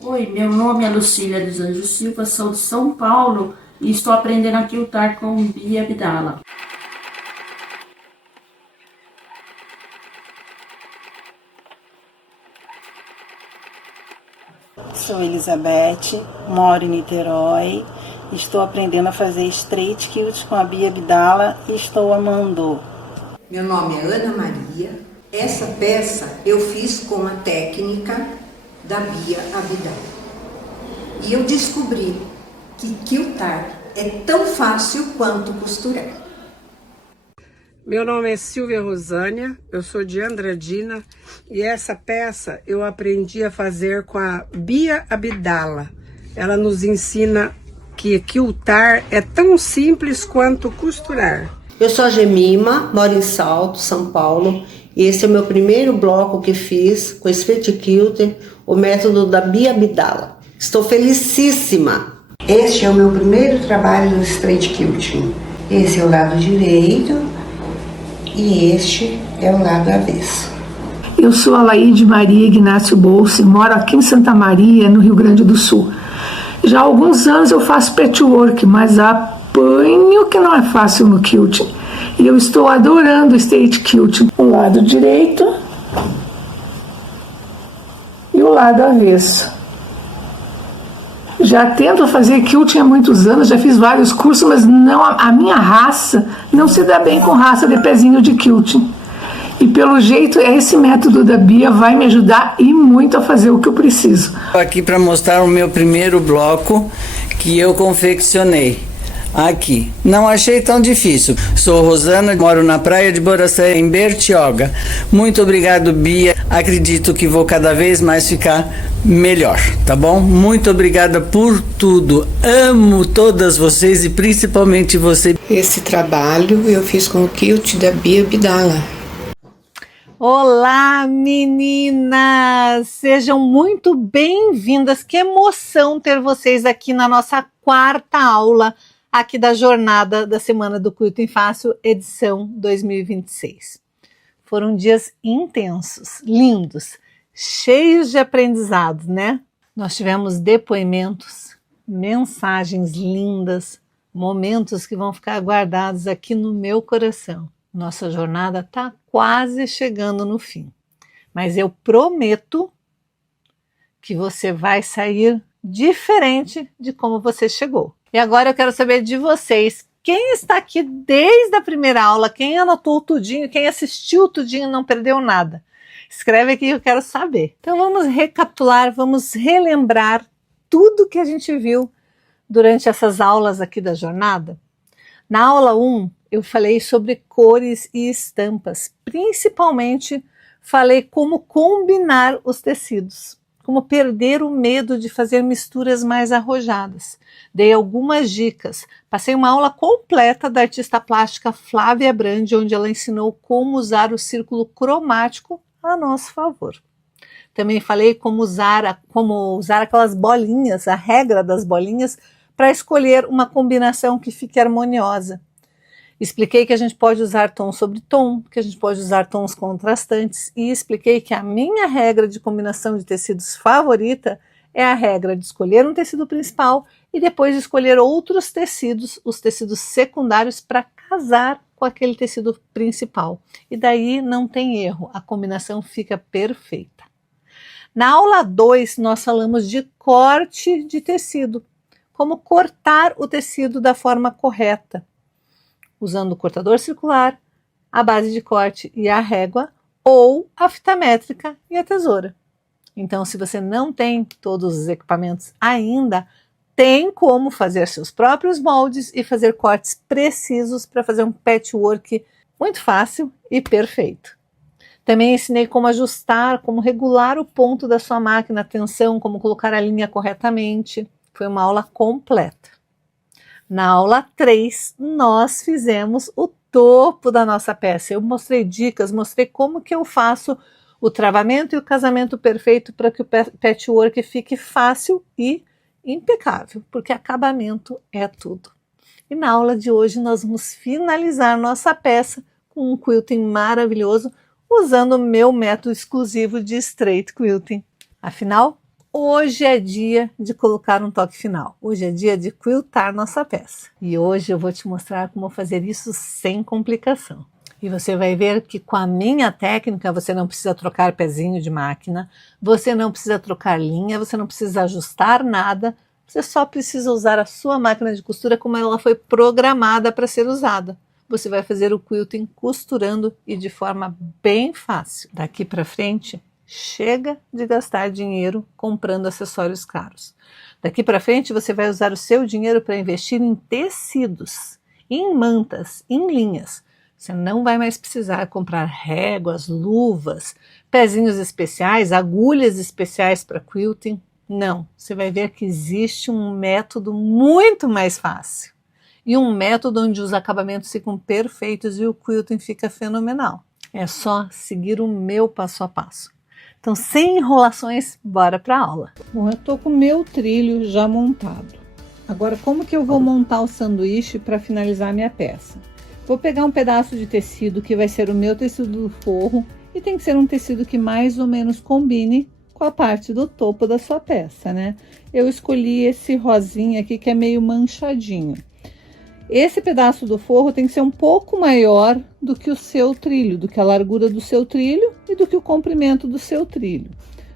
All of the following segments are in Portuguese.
Oi, meu nome é Lucília dos Anjos Silva, sou de São Paulo e estou aprendendo a quiltar com Bia Abdala. Sou Elizabeth, moro em Niterói, estou aprendendo a fazer straight quilt com a Bia Abdala e estou amando. Meu nome é Ana Maria. Essa peça eu fiz com a técnica da Bia Abdala. E eu descobri que quiltar é tão fácil quanto costurar. Meu nome é Silvia Rosânia, eu sou de Andradina e essa peça eu aprendi a fazer com a Bia Abdala. Ela nos ensina que quiltar é tão simples quanto costurar. Eu sou a Gemima, moro em Salto, São Paulo, e esse é o meu primeiro bloco que fiz com straight quilting, o método da Bia Abdala. Estou felicíssima! Este é o meu primeiro trabalho no straight quilting. Esse é o lado direito e este é o lado avesso. Eu sou a Laide Maria Ignácio Bolse, moro aqui em Santa Maria, no Rio Grande do Sul. Já há alguns anos eu faço patchwork, mas apanho que não é fácil no quilting. E eu estou adorando o straight quilting. O lado direito e o lado avesso. Já tento fazer quilting há muitos anos, já fiz vários cursos, mas não, a minha raça não se dá bem com raça de pezinho de quilting. E pelo jeito, esse método da Bia vai me ajudar e muito a fazer o que eu preciso. Estou aqui para mostrar o meu primeiro bloco que eu confeccionei. Aqui. Não achei tão difícil. Sou Rosana, moro na praia de Boracé, em Bertioga. Muito obrigado, Bia. Acredito que vou cada vez mais ficar melhor, tá bom? Muito obrigada por tudo. Amo todas vocês e principalmente você. Esse trabalho eu fiz com o quilt da Bia Abdala. Olá, meninas! Sejam muito bem-vindas. Que emoção ter vocês aqui na nossa quarta aula aqui da jornada da Semana do Quilting Fácil, edição 2026. Foram dias intensos, lindos, cheios de aprendizado, né? Nós tivemos depoimentos, mensagens lindas, momentos que vão ficar guardados aqui no meu coração. Nossa jornada está quase chegando no fim, mas eu prometo que você vai sair diferente de como você chegou. E agora eu quero saber de vocês, quem está aqui desde a primeira aula, quem anotou tudinho, quem assistiu tudinho e não perdeu nada? Escreve aqui que eu quero saber. Então vamos recapitular, vamos relembrar tudo que a gente viu durante essas aulas aqui da jornada. Na aula 1, eu falei sobre cores e estampas, principalmente falei como combinar os tecidos, como perder o medo de fazer misturas mais arrojadas. Dei algumas dicas, passei uma aula completa da artista plástica Flávia Brandi, onde ela ensinou como usar o círculo cromático a nosso favor. Também falei como usar aquelas bolinhas, a regra das bolinhas, para escolher uma combinação que fique harmoniosa. Expliquei que a gente pode usar tom sobre tom, que a gente pode usar tons contrastantes e expliquei que a minha regra de combinação de tecidos favorita é a regra de escolher um tecido principal e depois escolher outros tecidos, os tecidos secundários, para casar com aquele tecido principal. E daí não tem erro, a combinação fica perfeita. Na aula 2, nós falamos de corte de tecido, como cortar o tecido da forma correta, usando o cortador circular, a base de corte e a régua, ou a fita métrica e a tesoura. Então, se você não tem todos os equipamentos ainda, tem como fazer seus próprios moldes e fazer cortes precisos para fazer um patchwork muito fácil e perfeito. Também ensinei como ajustar, como regular o ponto da sua máquina, a tensão, como colocar a linha corretamente. Foi uma aula completa. Na aula 3, nós fizemos o topo da nossa peça. Eu mostrei dicas, mostrei como que eu faço o travamento e o casamento perfeito para que o patchwork fique fácil e impecável, porque acabamento é tudo. E na aula de hoje nós vamos finalizar nossa peça com um quilting maravilhoso, usando o meu método exclusivo de straight quilting. Afinal, hoje é dia de colocar um toque final. Hoje é dia de quiltar nossa peça. E hoje eu vou te mostrar como fazer isso sem complicação. E você vai ver que com a minha técnica você não precisa trocar pezinho de máquina, você não precisa trocar linha, você não precisa ajustar nada, você só precisa usar a sua máquina de costura como ela foi programada para ser usada. Você vai fazer o quilting costurando e de forma bem fácil. Daqui para frente, chega de gastar dinheiro comprando acessórios caros. Daqui para frente você vai usar o seu dinheiro para investir em tecidos, em mantas, em linhas. Você não vai mais precisar comprar réguas, luvas, pezinhos especiais, agulhas especiais para quilting. Não, você vai ver que existe um método muito mais fácil. E um método onde os acabamentos ficam perfeitos e o quilting fica fenomenal. É só seguir o meu passo a passo. Então, sem enrolações, bora para a aula. Bom, eu tô com o meu trilho já montado. Agora, como que eu vou montar o sanduíche para finalizar a minha peça? Vou pegar um pedaço de tecido que vai ser o meu tecido do forro e tem que ser um tecido que mais ou menos combine com a parte do topo da sua peça, né? Eu escolhi esse rosinha aqui que é meio manchadinho. Esse pedaço do forro tem que ser um pouco maior do que o seu trilho, do que a largura do seu trilho e do que o comprimento do seu trilho.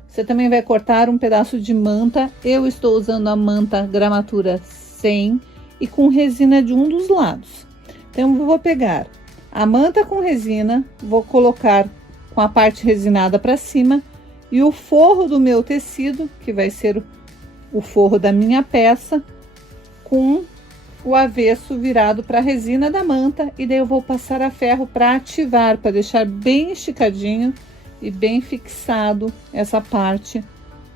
Você também vai cortar um pedaço de manta. Eu estou usando a manta gramatura 100 e com resina de um dos lados. Então, eu vou pegar a manta com resina, vou colocar com a parte resinada para cima e o forro do meu tecido, que vai ser o forro da minha peça, com o avesso virado para a resina da manta, e daí eu vou passar a ferro para ativar, para deixar bem esticadinho e bem fixado essa parte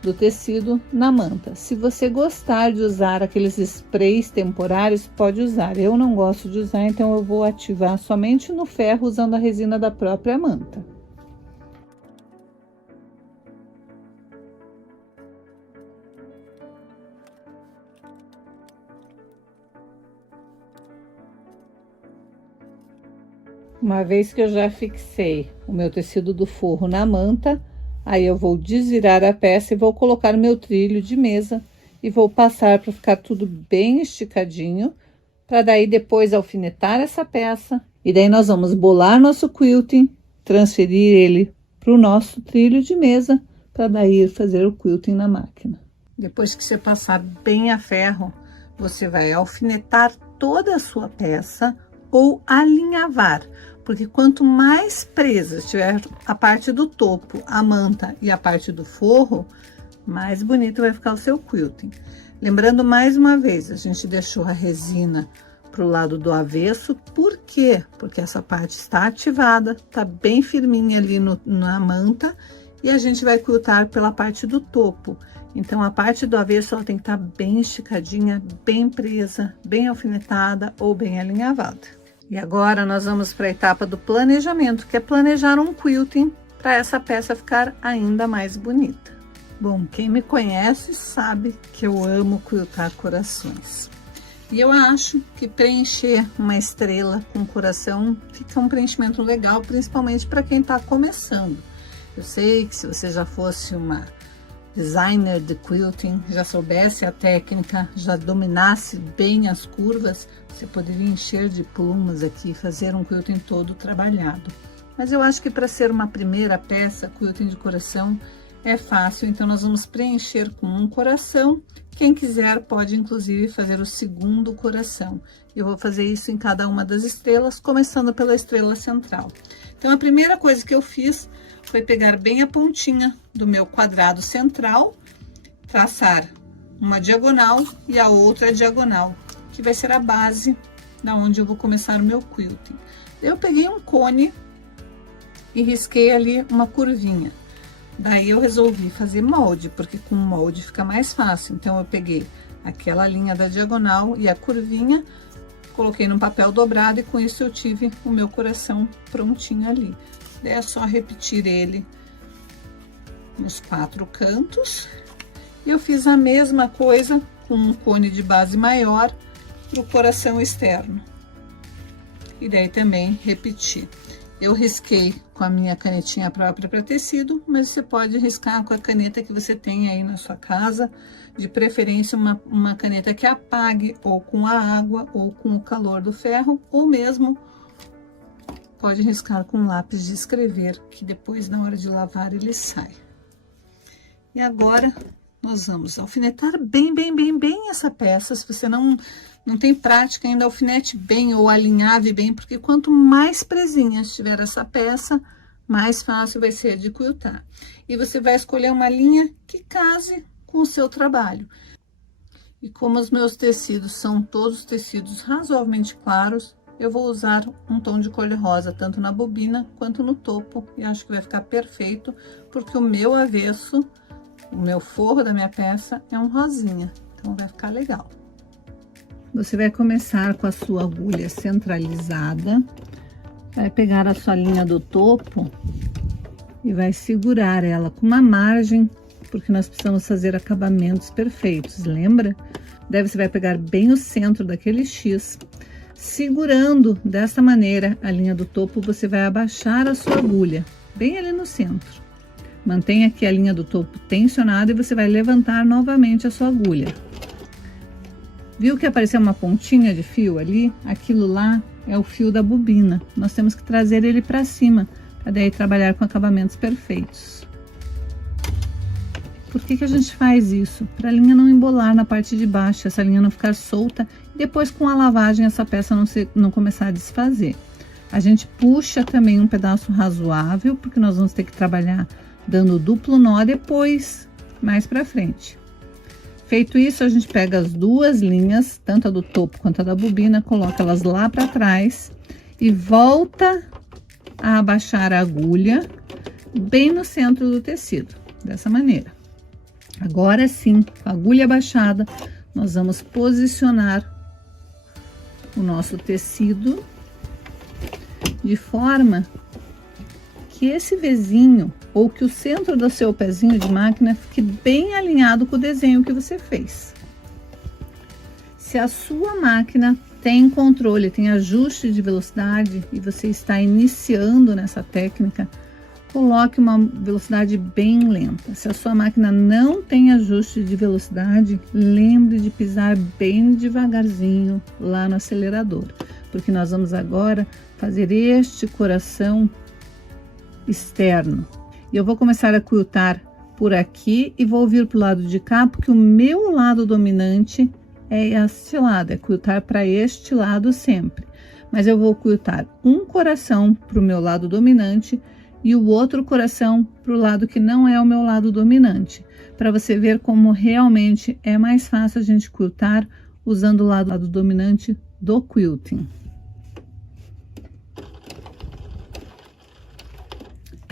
do tecido na manta. Se você gostar de usar aqueles sprays temporários, pode usar. Eu não gosto de usar, então eu vou ativar somente no ferro usando a resina da própria manta. Uma vez que eu já fixei o meu tecido do forro na manta, aí eu vou desvirar a peça e vou colocar o meu trilho de mesa e vou passar para ficar tudo bem esticadinho, para daí depois alfinetar essa peça. E daí nós vamos bolar nosso quilting, transferir ele para o nosso trilho de mesa, para daí fazer o quilting na máquina. Depois que você passar bem a ferro, você vai alfinetar toda a sua peça ou alinhavar, porque quanto mais presa estiver a parte do topo, a manta e a parte do forro, mais bonito vai ficar o seu quilting. Lembrando mais uma vez, a gente deixou a resina para o lado do avesso. Por quê? Porque essa parte está ativada, está bem firminha ali na manta, e a gente vai quiltar pela parte do topo. Então, a parte do avesso ela tem que estar bem esticadinha, bem presa, bem alfinetada ou bem alinhavada. E agora nós vamos para a etapa do planejamento, que é planejar um quilting para essa peça ficar ainda mais bonita. Bom, quem me conhece sabe que eu amo quiltar corações. E eu acho que preencher uma estrela com coração fica um preenchimento legal, principalmente para quem está começando. Eu sei que se você já fosse uma designer de quilting, já soubesse a técnica, já dominasse bem as curvas, você poderia encher de plumas aqui, fazer um quilting todo trabalhado. Mas eu acho que para ser uma primeira peça, quilting de coração é fácil, então nós vamos preencher com um coração. Quem quiser pode inclusive fazer o segundo coração. Eu vou fazer isso em cada uma das estrelas, começando pela estrela central. Então a primeira coisa que eu fiz foi pegar bem a pontinha do meu quadrado central, traçar uma diagonal e a outra diagonal, que vai ser a base da onde eu vou começar o meu quilting. Eu peguei um cone e risquei ali uma curvinha. Daí eu resolvi fazer molde, porque com molde fica mais fácil. Então eu peguei aquela linha da diagonal e a curvinha, coloquei num papel dobrado e com isso eu tive o meu coração prontinho ali. Daí é só repetir ele nos 4 cantos. E eu fiz a mesma coisa com um cone de base maior para o coração externo. E daí também repetir. Eu risquei com a minha canetinha própria para tecido, mas você pode riscar com a caneta que você tem aí na sua casa, de preferência uma caneta que apague ou com a água ou com o calor do ferro, ou mesmo pode riscar com lápis de escrever, que depois na hora de lavar ele sai. E agora nós vamos alfinetar bem essa peça. Se você não tem prática ainda, alfinete bem ou alinhave bem, porque quanto mais presinha estiver essa peça, mais fácil vai ser de quiltar. E você vai escolher uma linha que case com o seu trabalho. E como os meus tecidos são todos tecidos razoavelmente claros, eu vou usar um tom de cor rosa, tanto na bobina quanto no topo, e acho que vai ficar perfeito, porque o meu avesso, o meu forro da minha peça é um rosinha, então vai ficar legal. Você vai começar com a sua agulha centralizada, vai pegar a sua linha do topo e vai segurar ela com uma margem, porque nós precisamos fazer acabamentos perfeitos, lembra? Daí você vai pegar bem o centro daquele X, segurando dessa maneira a linha do topo, você vai abaixar a sua agulha, bem ali no centro. Mantenha aqui a linha do topo tensionada e você vai levantar novamente a sua agulha. Viu que apareceu uma pontinha de fio ali? Aquilo lá é o fio da bobina. Nós temos que trazer ele para cima, para daí trabalhar com acabamentos perfeitos. Por que a gente faz isso? Para a linha não embolar na parte de baixo, essa linha não ficar solta e depois com a lavagem essa peça não começar a desfazer. A gente puxa também um pedaço razoável, porque nós vamos ter que trabalhar dando duplo nó depois, mais para frente. Feito isso, a gente pega as duas linhas, tanto a do topo quanto a da bobina, coloca elas lá para trás e volta a abaixar a agulha bem no centro do tecido, dessa maneira. Agora sim, com a agulha abaixada, nós vamos posicionar o nosso tecido de forma que esse Vzinho ou que o centro do seu pezinho de máquina fique bem alinhado com o desenho que você fez. Se a sua máquina tem controle, tem ajuste de velocidade e você está iniciando nessa técnica, coloque uma velocidade bem lenta. Se a sua máquina não tem ajuste de velocidade, lembre de pisar bem devagarzinho lá no acelerador, porque nós vamos agora fazer este coração externo. E eu vou começar a quiltar por aqui e vou vir para o lado de cá, porque o meu lado dominante é este lado, é quiltar para este lado sempre. Mas eu vou quiltar um coração para o meu lado dominante e o outro coração para o lado que não é o meu lado dominante, para você ver como realmente é mais fácil a gente quiltar usando o lado dominante do quilting.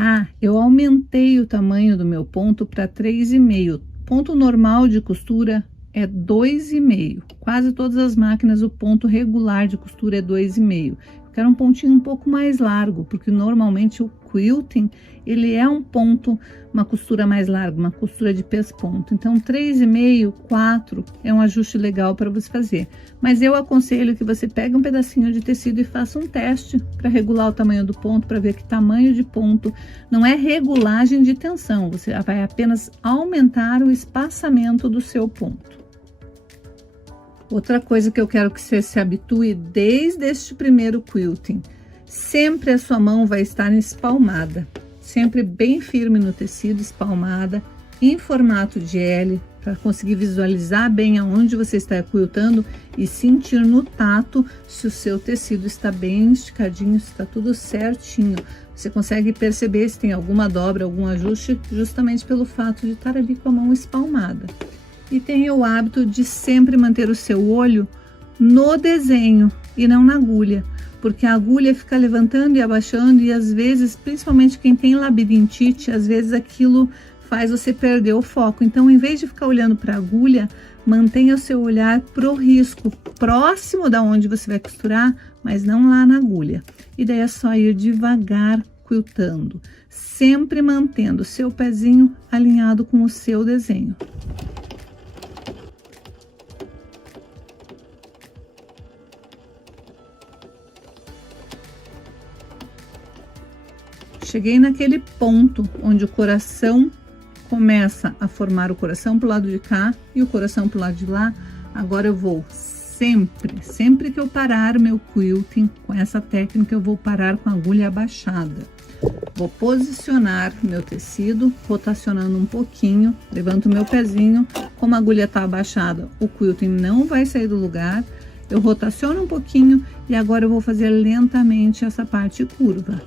Ah, eu aumentei o tamanho do meu ponto para 3,5. Ponto normal de costura é 2,5. Quase todas as máquinas o ponto regular de costura é 2,5. Eu quero um pontinho um pouco mais largo, porque normalmente o quilting, ele é um ponto, uma costura mais larga, uma costura de pesponto. Então 3,5, 4 é um ajuste legal para você fazer. Mas eu aconselho que você pegue um pedacinho de tecido e faça um teste para regular o tamanho do ponto, para ver que tamanho de ponto. Não é regulagem de tensão, você vai apenas aumentar o espaçamento do seu ponto. Outra coisa que eu quero que você se habitue desde este primeiro quilting, sempre a sua mão vai estar espalmada, sempre bem firme no tecido, espalmada, em formato de L, para conseguir visualizar bem aonde você está quiltando e sentir no tato se o seu tecido está bem esticadinho, se está tudo certinho. Você consegue perceber se tem alguma dobra, algum ajuste, justamente pelo fato de estar ali com a mão espalmada. E tenha o hábito de sempre manter o seu olho no desenho e não na agulha, porque a agulha fica levantando e abaixando e às vezes, principalmente quem tem labirintite, às vezes aquilo faz você perder o foco. Então, em vez de ficar olhando para a agulha, mantenha o seu olhar pro risco, próximo da onde você vai costurar, mas não lá na agulha. E daí é só ir devagar quiltando, sempre mantendo o seu pezinho alinhado com o seu desenho. Cheguei naquele ponto onde o coração começa a formar o coração pro lado de cá e o coração pro lado de lá. Agora eu vou sempre que eu parar meu quilting com essa técnica, eu vou parar com a agulha abaixada. Vou posicionar meu tecido, rotacionando um pouquinho, levanto meu pezinho. Como a agulha tá abaixada, o quilting não vai sair do lugar. Eu rotaciono um pouquinho e agora eu vou fazer lentamente essa parte curva.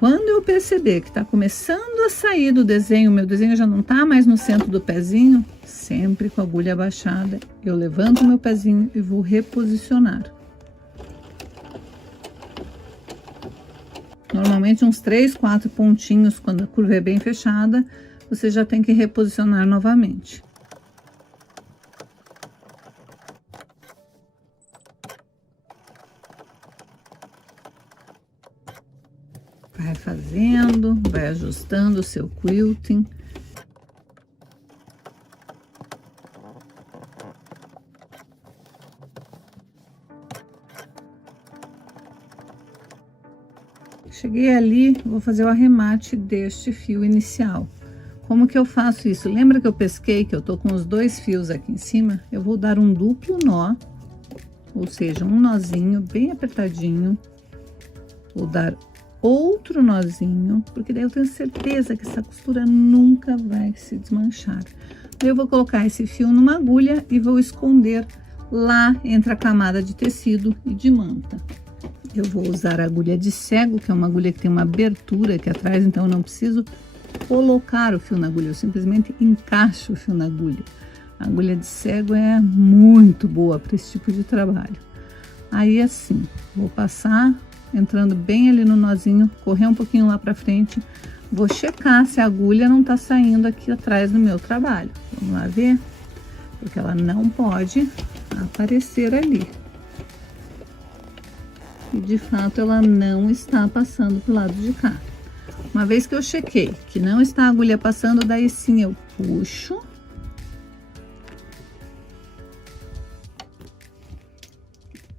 Quando eu perceber que está começando a sair do desenho, meu desenho já não está mais no centro do pezinho, sempre com a agulha abaixada, eu levanto meu pezinho e vou reposicionar. Normalmente uns 3, 4 pontinhos, quando a curva é bem fechada, você já tem que reposicionar novamente. Vai fazendo, vai ajustando o seu quilting. Cheguei ali, vou fazer o arremate deste fio inicial. Como que eu faço isso? Lembra que eu pesquei, que eu tô com os 2 fios aqui em cima? Eu vou dar um duplo nó, ou seja, um nozinho bem apertadinho. Vou dar outro nozinho, porque daí eu tenho certeza que essa costura nunca vai se desmanchar. Eu vou colocar esse fio numa agulha e vou esconder lá entre a camada de tecido e de manta. Eu vou usar a agulha de cego, que é uma agulha que tem uma abertura aqui atrás, então eu não preciso colocar o fio na agulha, eu simplesmente encaixo o fio na agulha. A agulha de cego é muito boa para esse tipo de trabalho. Aí assim, vou passar, entrando bem ali no nozinho, correr um pouquinho lá para frente, vou checar se a agulha não tá saindo aqui atrás do meu trabalho. Vamos lá ver, porque ela não pode aparecer ali. E de fato ela não está passando pro lado de cá. Uma vez que eu chequei que não está a agulha passando, daí sim eu puxo.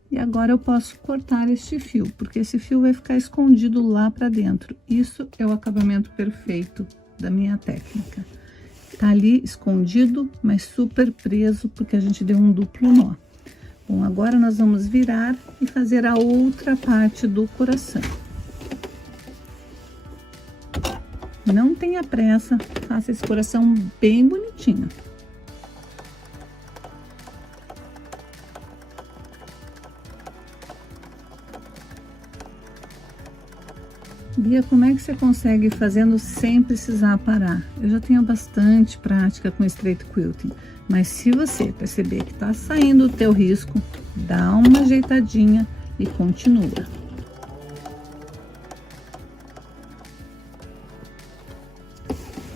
E agora eu posso cortar este fio, porque esse fio vai ficar escondido lá para dentro. Isso é o acabamento perfeito da minha técnica. Tá ali escondido, mas super preso, porque a gente deu um duplo nó. Bom, agora nós vamos virar e fazer a outra parte do coração. Não tenha pressa, faça esse coração bem bonitinho. Bia, como é que você consegue ir fazendo sem precisar parar? Eu já tenho bastante prática com straight quilting, mas se você perceber que está saindo o teu risco, dá uma ajeitadinha e continua.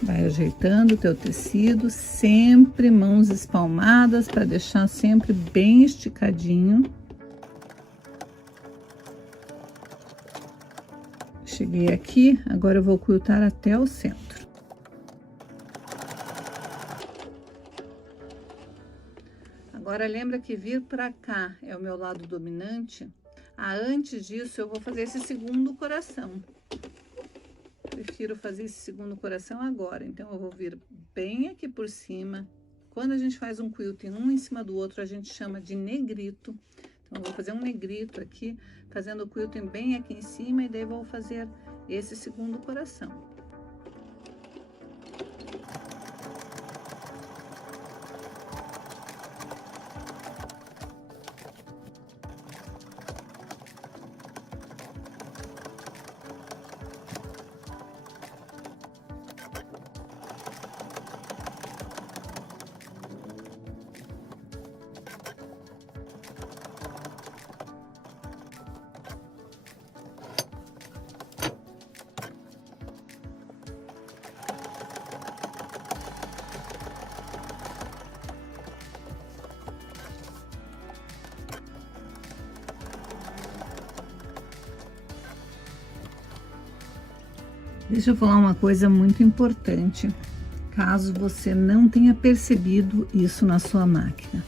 Vai ajeitando o teu tecido, sempre mãos espalmadas para deixar sempre bem esticadinho. Cheguei aqui, agora eu vou quiltar até o centro. Agora lembra que vir para cá é o meu lado dominante. Antes disso eu vou fazer esse segundo coração. Prefiro fazer esse segundo coração agora, então eu vou vir bem aqui por cima. Quando a gente faz um quilting um em cima do outro, a gente chama de negrito. Então, eu vou fazer um negrito aqui, fazendo o quilting bem aqui em cima, e daí vou fazer esse segundo coração. Deixa eu falar uma coisa muito importante, caso você não tenha percebido isso na sua máquina.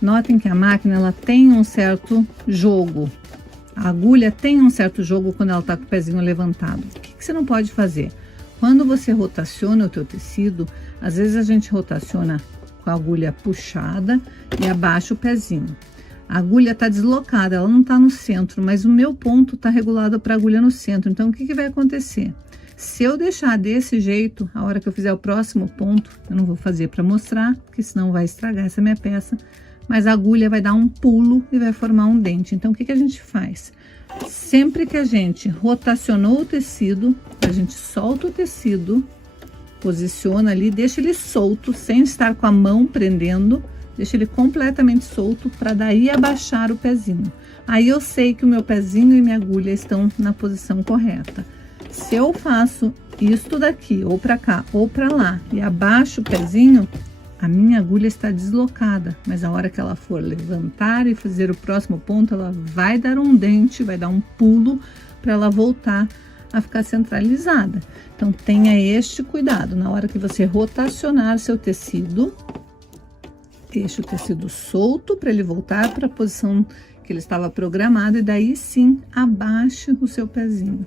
Notem que a máquina ela tem um certo jogo A agulha tem um certo jogo quando ela está com o pezinho levantado. O que você não pode fazer? Quando você rotaciona o teu tecido, às vezes a gente rotaciona com a agulha puxada e abaixa o pezinho. A agulha está deslocada, ela não está no centro, mas o meu ponto está regulado para a agulha no centro. Então, o que vai acontecer? Se eu deixar desse jeito, a hora que eu fizer o próximo ponto, eu não vou fazer para mostrar, porque senão vai estragar essa minha peça, mas a agulha vai dar um pulo e vai formar um dente. Então, o que a gente faz? Sempre que a gente rotacionou o tecido, a gente solta o tecido, posiciona ali, deixa ele solto, sem estar com a mão prendendo, deixa ele completamente solto para daí abaixar o pezinho. Aí eu sei que o meu pezinho e minha agulha estão na posição correta. Se eu faço isto daqui, ou para cá, ou para lá, e abaixo o pezinho, a minha agulha está deslocada, mas a hora que ela for levantar e fazer o próximo ponto, ela vai dar um dente, vai dar um pulo para ela voltar a ficar centralizada. Então, tenha este cuidado. Na hora que você rotacionar seu tecido, deixe o tecido solto para ele voltar para a posição que ele estava programado e daí sim, abaixe o seu pezinho.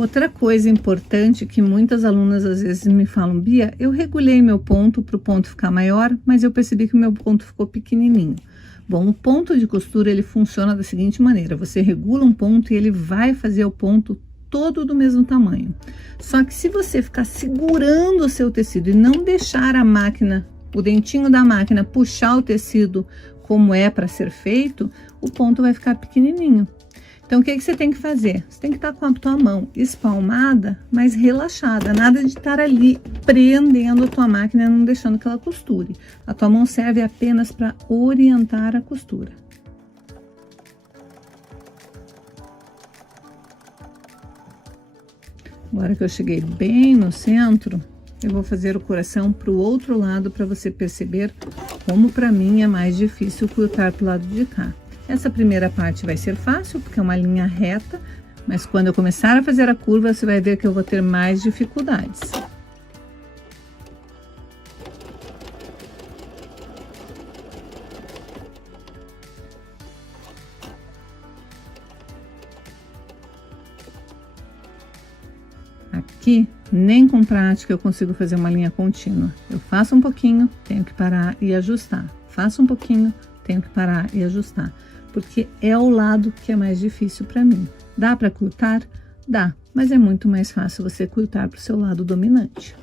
Outra coisa importante que muitas alunas às vezes me falam: Bia, eu regulei meu ponto para o ponto ficar maior, mas eu percebi que o meu ponto ficou pequenininho. Bom, o ponto de costura ele funciona da seguinte maneira: você regula um ponto e ele vai fazer o ponto todo do mesmo tamanho. Só que se você ficar segurando o seu tecido e não deixar a máquina, o dentinho da máquina puxar o tecido como é para ser feito, o ponto vai ficar pequenininho. Então, o que você tem que fazer? Você tem que estar com a tua mão espalmada, mas relaxada. Nada de estar ali prendendo a tua máquina e não deixando que ela costure. A tua mão serve apenas para orientar a costura. Agora que eu cheguei bem no centro, eu vou fazer o coração para o outro lado para você perceber como para mim é mais difícil cortar para o lado de cá. Essa primeira parte vai ser fácil, porque é uma linha reta, mas quando eu começar a fazer a curva, você vai ver que eu vou ter mais dificuldades. Aqui, nem com prática eu consigo fazer uma linha contínua. Eu faço um pouquinho, tenho que parar e ajustar. Faço um pouquinho, tenho que parar e ajustar. Porque é o lado que é mais difícil para mim. Dá para cortar? Dá, mas é muito mais fácil você cortar para o seu lado dominante.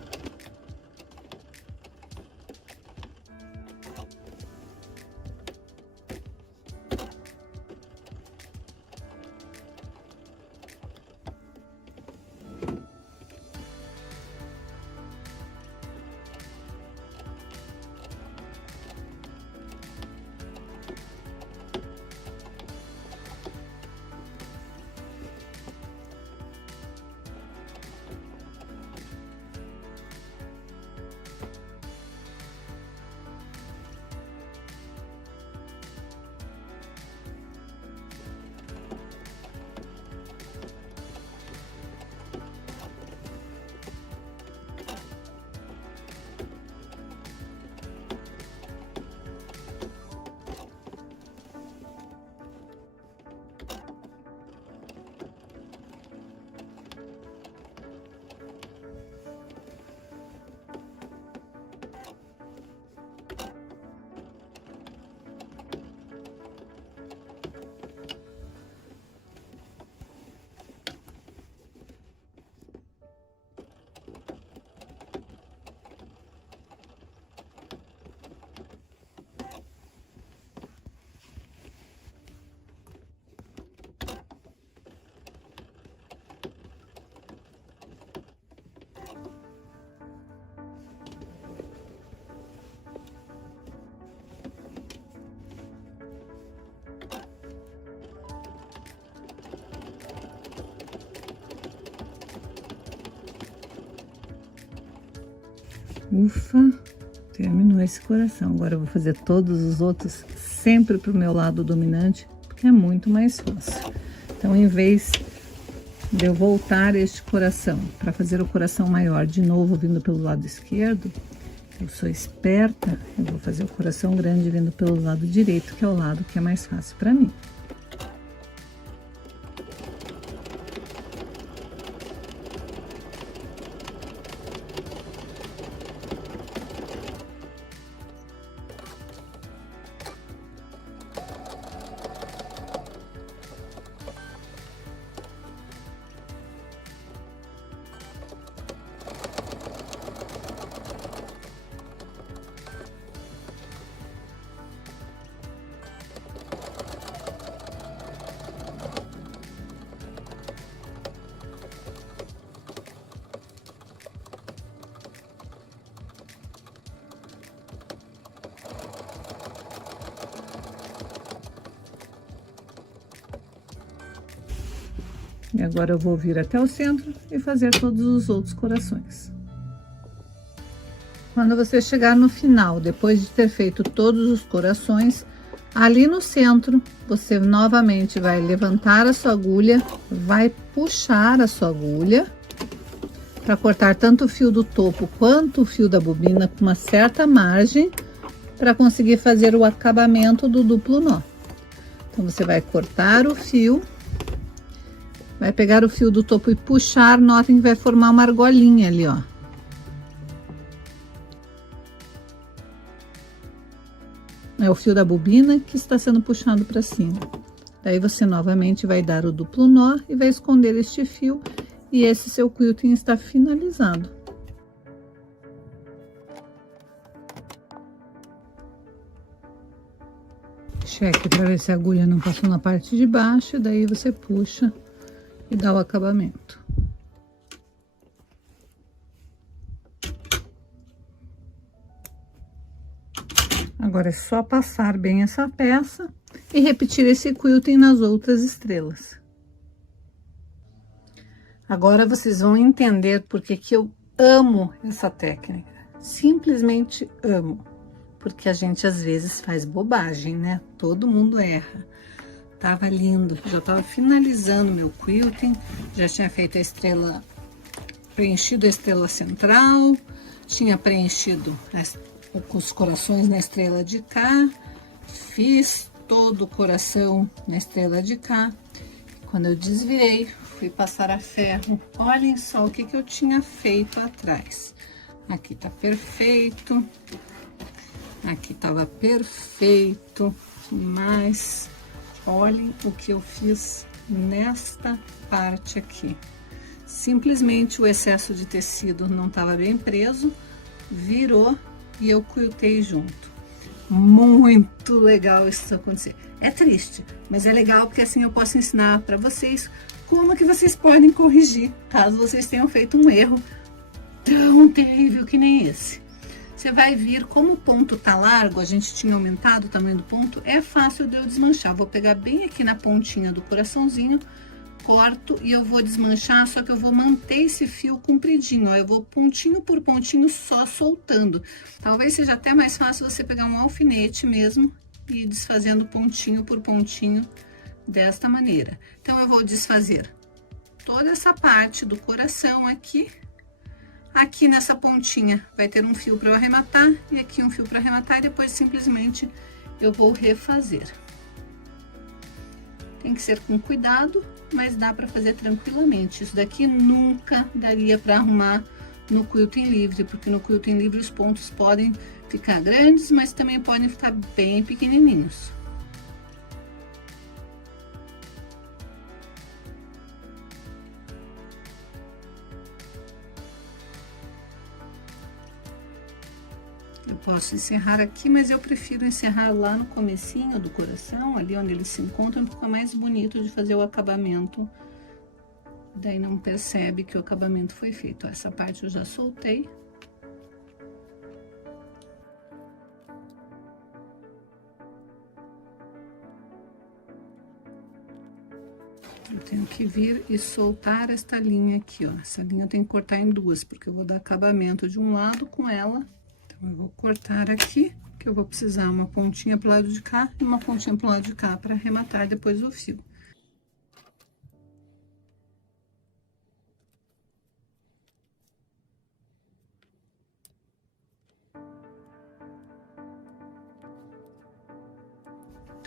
Ufa, terminou esse coração. Agora eu vou fazer todos os outros sempre pro meu lado dominante, porque é muito mais fácil. Então, Então, em vez de eu voltar este coração para fazer o coração maior de novo vindo pelo lado esquerdo, eu sou esperta, eu vou fazer o coração grande vindo pelo lado direito, que é o lado que é mais fácil para mim. E agora eu vou vir até o centro e fazer todos os outros corações. Quando você chegar no final, depois de ter feito todos os corações, ali no centro, você novamente vai levantar a sua agulha, vai puxar a sua agulha para cortar tanto o fio do topo quanto o fio da bobina com uma certa margem para conseguir fazer o acabamento do duplo nó. Então, você vai cortar o fio. Vai pegar o fio do topo e puxar, notem que vai formar uma argolinha ali, ó. É o fio da bobina que está sendo puxado para cima. Daí você novamente vai dar o duplo nó e vai esconder este fio e esse seu quilting está finalizado. Cheque para ver se a agulha não passou na parte de baixo, daí você puxa e dá o acabamento. Agora é só passar bem essa peça e repetir esse quilting nas outras estrelas. Agora vocês vão entender porque que eu amo essa técnica. Simplesmente amo. Porque a gente às vezes faz bobagem, né? Todo mundo erra. Tava lindo, já tava finalizando meu quilting, já tinha feito a estrela, preenchido a estrela central, tinha preenchido os corações na estrela de cá, fiz todo o coração na estrela de cá. Quando eu desvirei, fui passar a ferro, olhem só o que eu tinha feito atrás. Aqui tá perfeito, aqui tava perfeito, mas olhem o que eu fiz nesta parte aqui. Simplesmente o excesso de tecido não estava bem preso, virou e eu quiltei junto. Muito legal isso acontecer. É triste, mas é legal porque assim eu posso ensinar para vocês como que vocês podem corrigir, caso vocês tenham feito um erro tão terrível que nem esse. Você vai vir, como o ponto tá largo, a gente tinha aumentado o tamanho do ponto, é fácil de eu desmanchar. Vou pegar bem aqui na pontinha do coraçãozinho, corto e eu vou desmanchar, só que eu vou manter esse fio compridinho, ó. Eu vou pontinho por pontinho só soltando. Talvez seja até mais fácil você pegar um alfinete mesmo e ir desfazendo pontinho por pontinho desta maneira. Então, eu vou desfazer toda essa parte do coração aqui. Aqui nessa pontinha vai ter um fio para eu arrematar e aqui um fio para arrematar e depois simplesmente eu vou refazer. Tem que ser com cuidado, mas dá para fazer tranquilamente. Isso daqui nunca daria para arrumar no quilting livre, porque no quilting livre os pontos podem ficar grandes, mas também podem ficar bem pequenininhos. Eu posso encerrar aqui, mas eu prefiro encerrar lá no comecinho do coração, ali onde eles se encontram, fica mais bonito de fazer o acabamento. Daí não percebe que o acabamento foi feito. Ó, essa parte eu já soltei. Eu tenho que vir e soltar esta linha aqui, ó. Essa linha eu tenho que cortar em duas, porque eu vou dar acabamento de um lado com ela. Então, eu vou cortar aqui, que eu vou precisar uma pontinha pro lado de cá e uma pontinha pro lado de cá para arrematar depois o fio.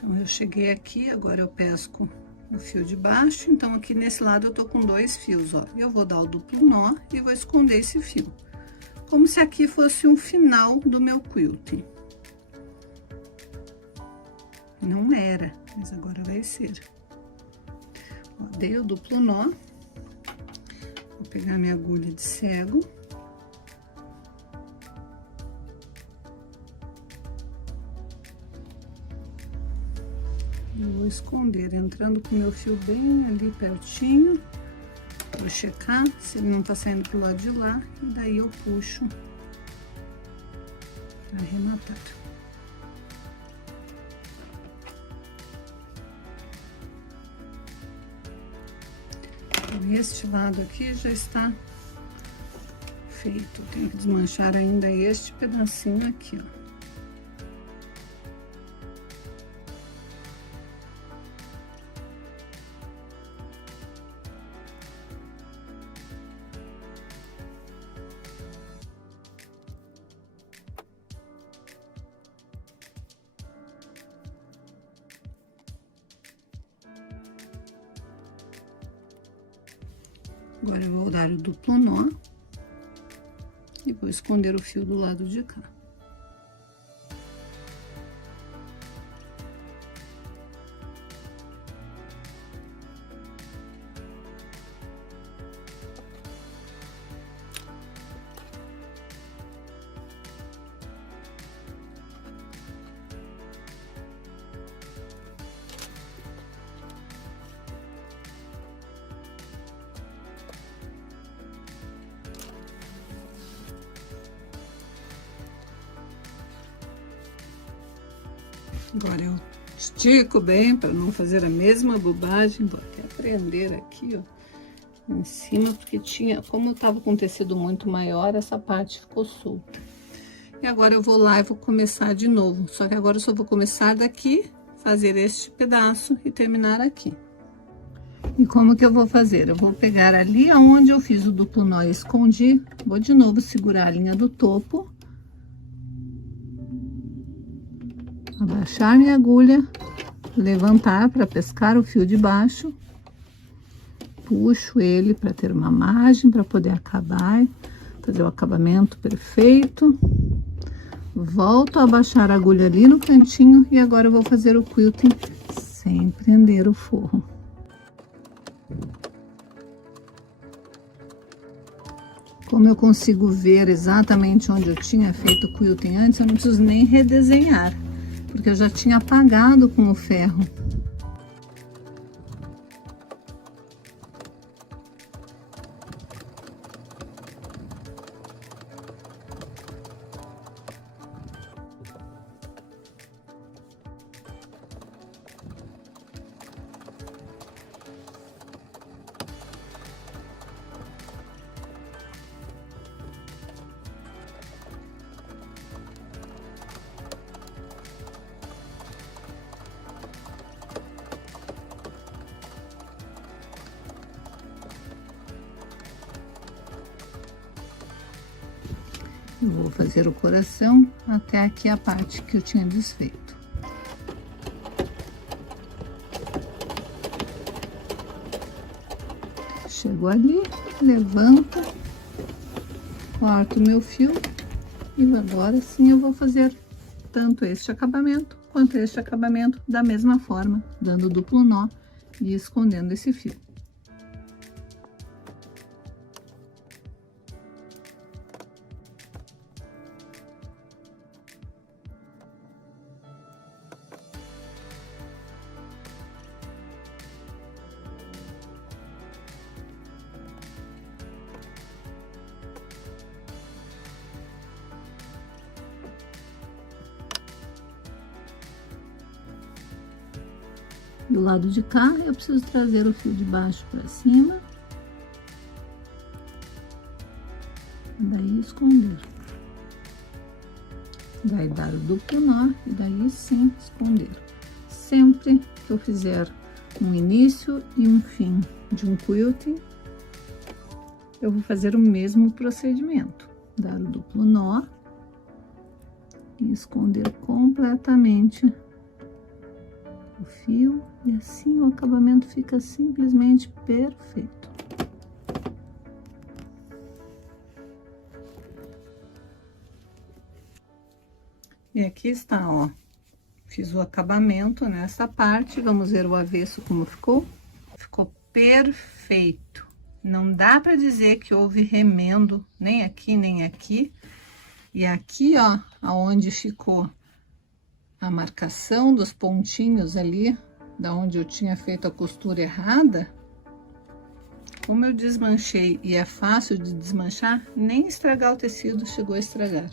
Então, eu cheguei aqui, agora eu pesco o fio de baixo. Então, aqui nesse lado eu tô com 2 fios, ó. Eu vou dar o duplo nó e vou esconder esse fio. Como se aqui fosse um final do meu quilting. Não era, mas agora vai ser. Ó, dei o duplo nó. Vou pegar minha agulha de cego. Eu vou esconder, entrando com o meu fio bem ali pertinho. Vou checar se ele não tá saindo pro lado de lá, e daí eu puxo pra arrematar. Então, este lado aqui já está feito. Tenho que desmanchar ainda este pedacinho aqui, ó. Agora eu vou dar o duplo nó e vou esconder o fio do lado de cá. Agora eu estico bem para não fazer a mesma bobagem. Vou até prender aqui, ó, em cima, porque tinha, como eu tava com tecido muito maior, essa parte ficou solta. E agora eu vou lá e vou começar de novo. Só que agora eu só vou começar daqui, fazer este pedaço e terminar aqui. E como que eu vou fazer? Eu vou pegar ali aonde eu fiz o duplo nó e escondi, vou de novo segurar a linha do topo. Abaixar minha agulha, levantar para pescar o fio de baixo, puxo ele para ter uma margem para poder acabar, fazer o acabamento perfeito, volto a abaixar a agulha ali no cantinho e agora eu vou fazer o quilting sem prender o forro. Como eu consigo ver exatamente onde eu tinha feito o quilting antes, eu não preciso nem redesenhar, porque eu já tinha apagado com o ferro. Eu vou fazer o coração até aqui a parte que eu tinha desfeito. Chego ali, levanto, corto o meu fio e agora sim eu vou fazer tanto este acabamento quanto este acabamento da mesma forma, dando duplo nó e escondendo esse fio. Do lado de cá, eu preciso trazer o fio de baixo para cima. Daí esconder. Daí dar o duplo nó e daí sim esconder. Sempre que eu fizer um início e um fim de um quilting, eu vou fazer o mesmo procedimento. Dar o duplo nó e esconder completamente o fio e assim o acabamento fica simplesmente perfeito. E aqui está, ó, fiz o acabamento nessa parte, vamos ver o avesso como ficou. Ficou perfeito, não dá para dizer que houve remendo, nem aqui, nem aqui. E aqui, ó, aonde ficou a marcação dos pontinhos ali, da onde eu tinha feito a costura errada, como eu desmanchei e é fácil de desmanchar, nem estragar o tecido chegou a estragar.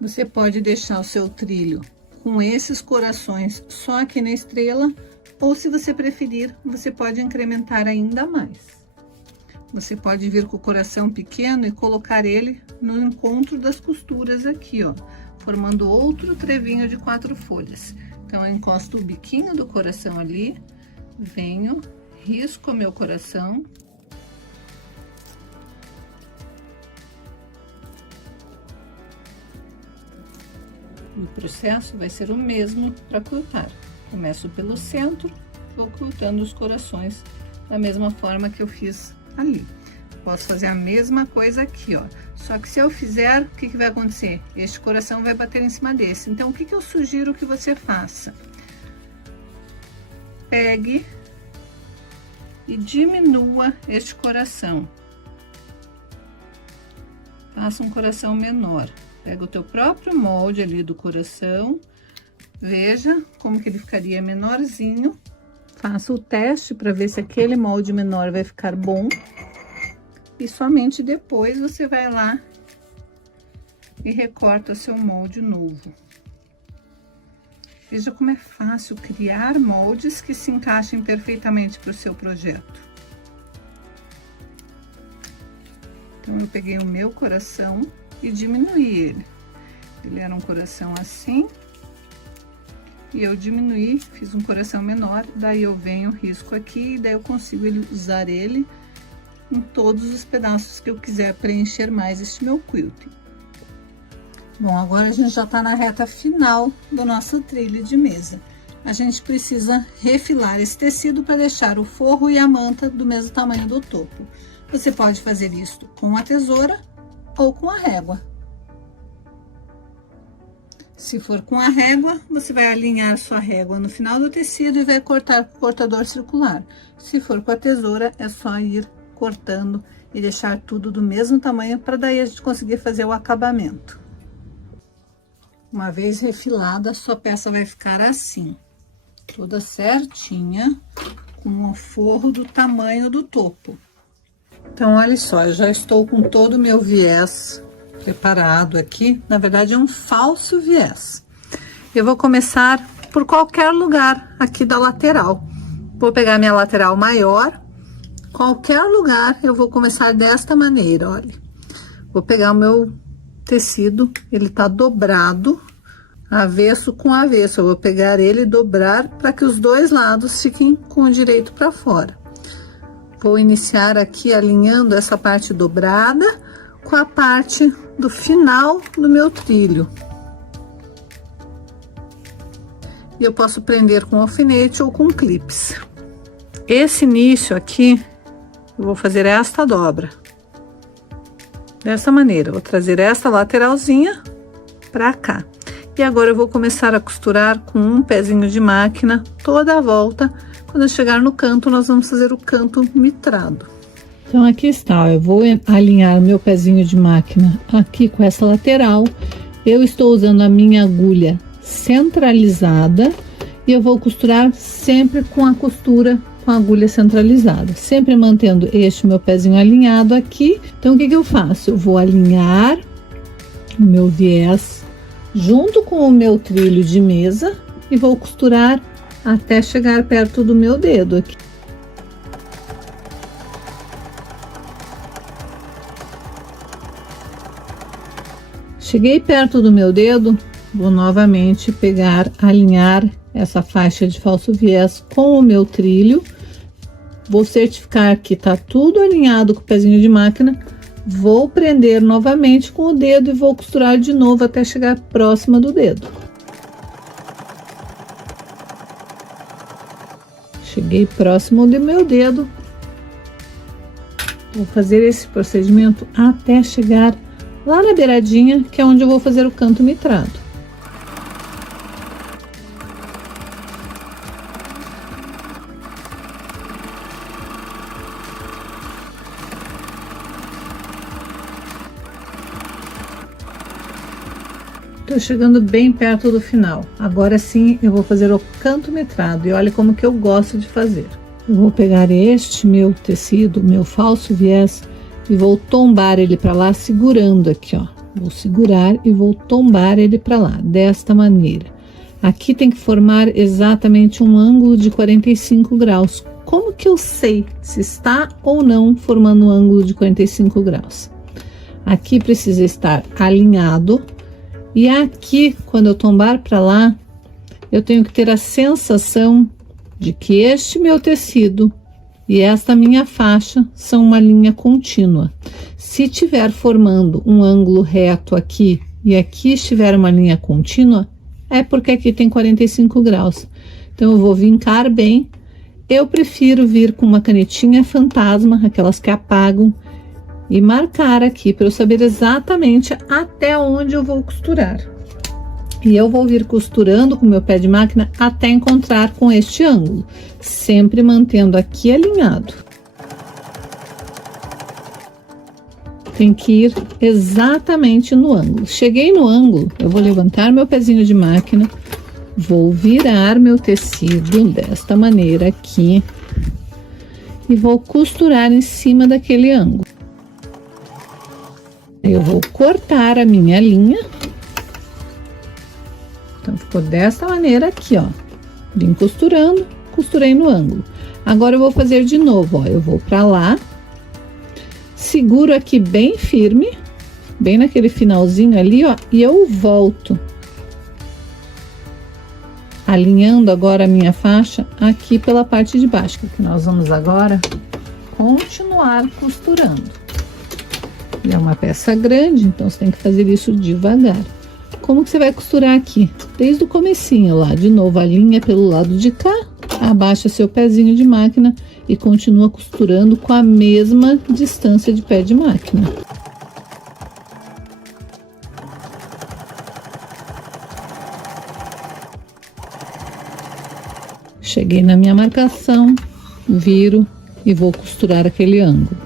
Você pode deixar o seu trilho com esses corações só aqui na estrela, ou se você preferir, você pode incrementar ainda mais. Você pode vir com o coração pequeno e colocar ele no encontro das costuras aqui, ó, formando outro trevinho de 4 folhas. Então, eu encosto o biquinho do coração ali, venho, risco o meu coração. O processo vai ser o mesmo para quiltar. Começo pelo centro, vou quiltando os corações da mesma forma que eu fiz ali. Posso fazer a mesma coisa aqui, ó. Só que se eu fizer, o que vai acontecer? Este coração vai bater em cima desse. Então, o que eu sugiro que você faça? Pegue e diminua este coração. Faça um coração menor. Pega o teu próprio molde ali do coração. Veja como que ele ficaria menorzinho. Faça o teste para ver se aquele molde menor vai ficar bom. E somente depois você vai lá e recorta seu molde novo. Veja como é fácil criar moldes que se encaixem perfeitamente para o seu projeto. Então, eu peguei o meu coração e diminuí ele. Ele era um coração assim. E eu diminuí, fiz um coração menor, daí eu venho, risco aqui, e daí eu consigo usar ele em todos os pedaços que eu quiser preencher mais este meu quilting. Bom, agora a gente já tá na reta final do nosso trilho de mesa. A gente precisa refilar esse tecido para deixar o forro e a manta do mesmo tamanho do topo. Você pode fazer isso com a tesoura ou com a régua. Se for com a régua, você vai alinhar sua régua no final do tecido e vai cortar com o cortador circular. Se for com a tesoura, é só ir cortando e deixar tudo do mesmo tamanho para daí a gente conseguir fazer o acabamento. Uma vez refilada, sua peça vai ficar assim, toda certinha, com o forro do tamanho do topo. Então, olha só, eu já estou com todo o meu viés preparado aqui. Na verdade, é um falso viés. Eu vou começar por qualquer lugar aqui da lateral. Vou pegar minha lateral maior, qualquer lugar eu vou começar desta maneira, olha. Vou pegar o meu tecido, ele tá dobrado, avesso com avesso. Eu vou pegar ele e dobrar para que os dois lados fiquem com o direito para fora. Vou iniciar aqui alinhando essa parte dobrada com a parte do final do meu trilho. E eu posso prender com alfinete ou com clips. Esse início aqui, eu vou fazer esta dobra. Dessa maneira, vou trazer esta lateralzinha pra cá. E agora eu vou começar a costurar com um pezinho de máquina toda a volta. Quando eu chegar no canto, nós vamos fazer o canto mitrado. Então, aqui está, eu vou alinhar meu pezinho de máquina aqui com essa lateral. Eu estou usando a minha agulha centralizada e eu vou costurar sempre com a costura com a agulha centralizada, sempre mantendo este meu pezinho alinhado aqui. Então, o que eu faço? Eu vou alinhar o meu viés junto com o meu trilho de mesa e vou costurar até chegar perto do meu dedo aqui. Cheguei perto do meu dedo, vou novamente pegar, alinhar essa faixa de falso viés com o meu trilho. Vou certificar que tá tudo alinhado com o pezinho de máquina. Vou prender novamente com o dedo e vou costurar de novo até chegar próxima do dedo. Cheguei próximo do meu dedo. Vou fazer esse procedimento até chegar lá na beiradinha, que é onde eu vou fazer o canto mitrado. Tô chegando bem perto do final. Agora sim eu vou fazer o canto metrado e olha como que eu gosto de fazer. Eu vou pegar este meu tecido, meu falso viés, e vou tombar ele para lá segurando aqui, ó. Vou segurar e vou tombar ele para lá, desta maneira. Aqui tem que formar exatamente um ângulo de 45 graus. Como que eu sei se está ou não formando um ângulo de 45 graus? Aqui precisa estar alinhado. E aqui, quando eu tombar para lá, eu tenho que ter a sensação de que este meu tecido e esta minha faixa são uma linha contínua. Se estiver formando um ângulo reto aqui e aqui estiver uma linha contínua, é porque aqui tem 45 graus. Então eu vou vincar bem. Eu prefiro vir com uma canetinha fantasma, aquelas que apagam, e marcar aqui para eu saber exatamente até onde eu vou costurar. E eu vou vir costurando com o meu pé de máquina até encontrar com este ângulo, sempre mantendo aqui alinhado. Tem que ir exatamente no ângulo. Cheguei no ângulo, eu vou levantar meu pezinho de máquina, vou virar meu tecido desta maneira aqui e vou costurar em cima daquele ângulo. Eu vou cortar a minha linha. Então, ficou dessa maneira aqui, ó. Vim costurando, costurei no ângulo. Agora eu vou fazer de novo, ó. Eu vou pra lá, seguro aqui bem firme, bem naquele finalzinho ali, ó, e eu volto. Alinhando agora a minha faixa aqui pela parte de baixo, que nós vamos agora continuar costurando. E é uma peça grande, então você tem que fazer isso devagar. Como que você vai costurar aqui? Desde o comecinho lá, de novo, a linha pelo lado de cá, abaixa seu pezinho de máquina e continua costurando com a mesma distância de pé de máquina. Cheguei na minha marcação, viro e vou costurar aquele ângulo.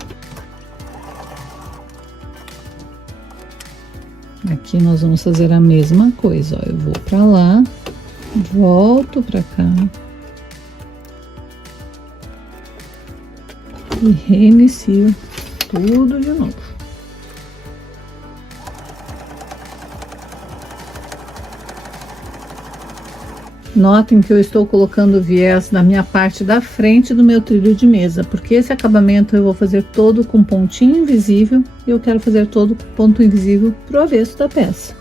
Aqui nós vamos fazer a mesma coisa, ó. Eu vou para lá, volto para cá e reinicio tudo de novo. Notem que eu estou colocando o viés na minha parte da frente do meu trilho de mesa, porque esse acabamento eu vou fazer todo com pontinho invisível e eu quero fazer todo com ponto invisível pro avesso da peça.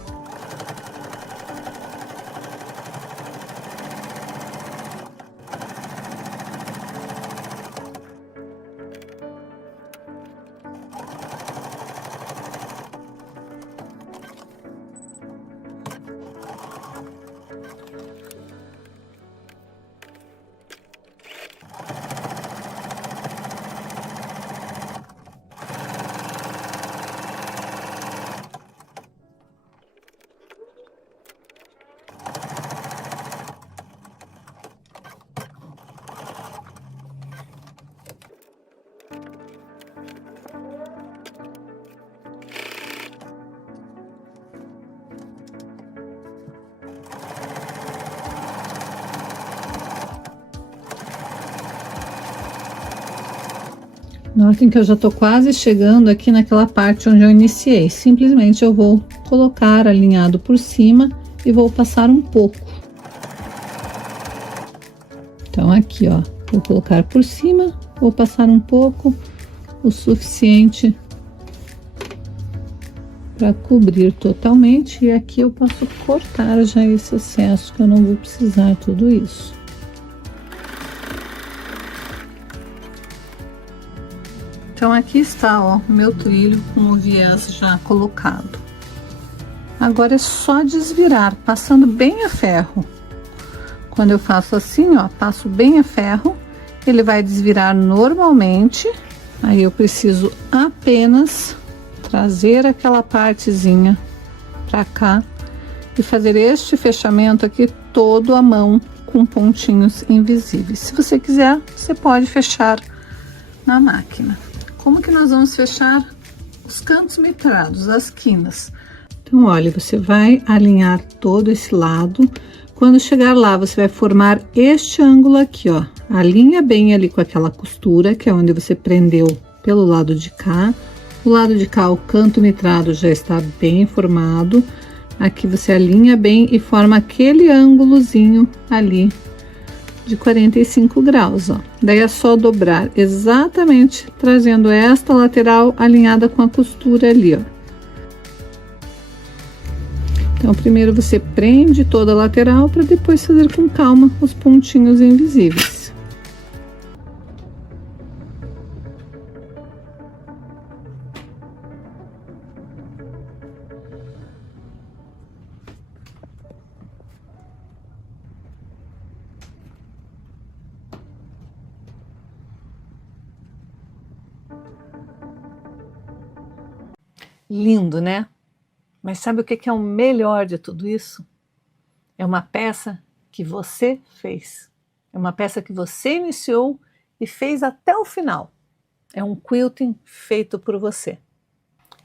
Notem que eu já tô quase chegando aqui naquela parte onde eu iniciei. Simplesmente eu vou colocar alinhado por cima e vou passar um pouco. Então aqui, ó, vou colocar por cima, vou passar um pouco, o suficiente para cobrir totalmente. E aqui eu posso cortar já esse excesso, que eu não vou precisar tudo isso. Então aqui está, ó, meu trilho com o viés já colocado. Agora é só desvirar, passando bem a ferro. Quando eu faço assim, ó, passo bem a ferro ele vai desvirar normalmente. Aí eu preciso apenas trazer aquela partezinha para cá e fazer este fechamento aqui todo à mão com pontinhos invisíveis. Se você quiser, você pode fechar na máquina. Como que nós vamos fechar os cantos metrados, as quinas? Então, olha, você vai alinhar todo esse lado. Quando chegar lá, você vai formar este ângulo aqui, ó. Alinha bem ali com aquela costura, que é onde você prendeu pelo lado de cá. Do lado de cá, o canto metrado já está bem formado. Aqui você alinha bem e forma aquele ângulozinho ali de 45 graus, ó. Daí é só dobrar exatamente, trazendo esta lateral alinhada com a costura ali, ó. Então, primeiro você prende toda a lateral para depois fazer com calma os pontinhos invisíveis. Lindo, né? Mas sabe o que é o melhor de tudo isso? É uma peça que você fez. É uma peça que você iniciou e fez até o final. É um quilting feito por você.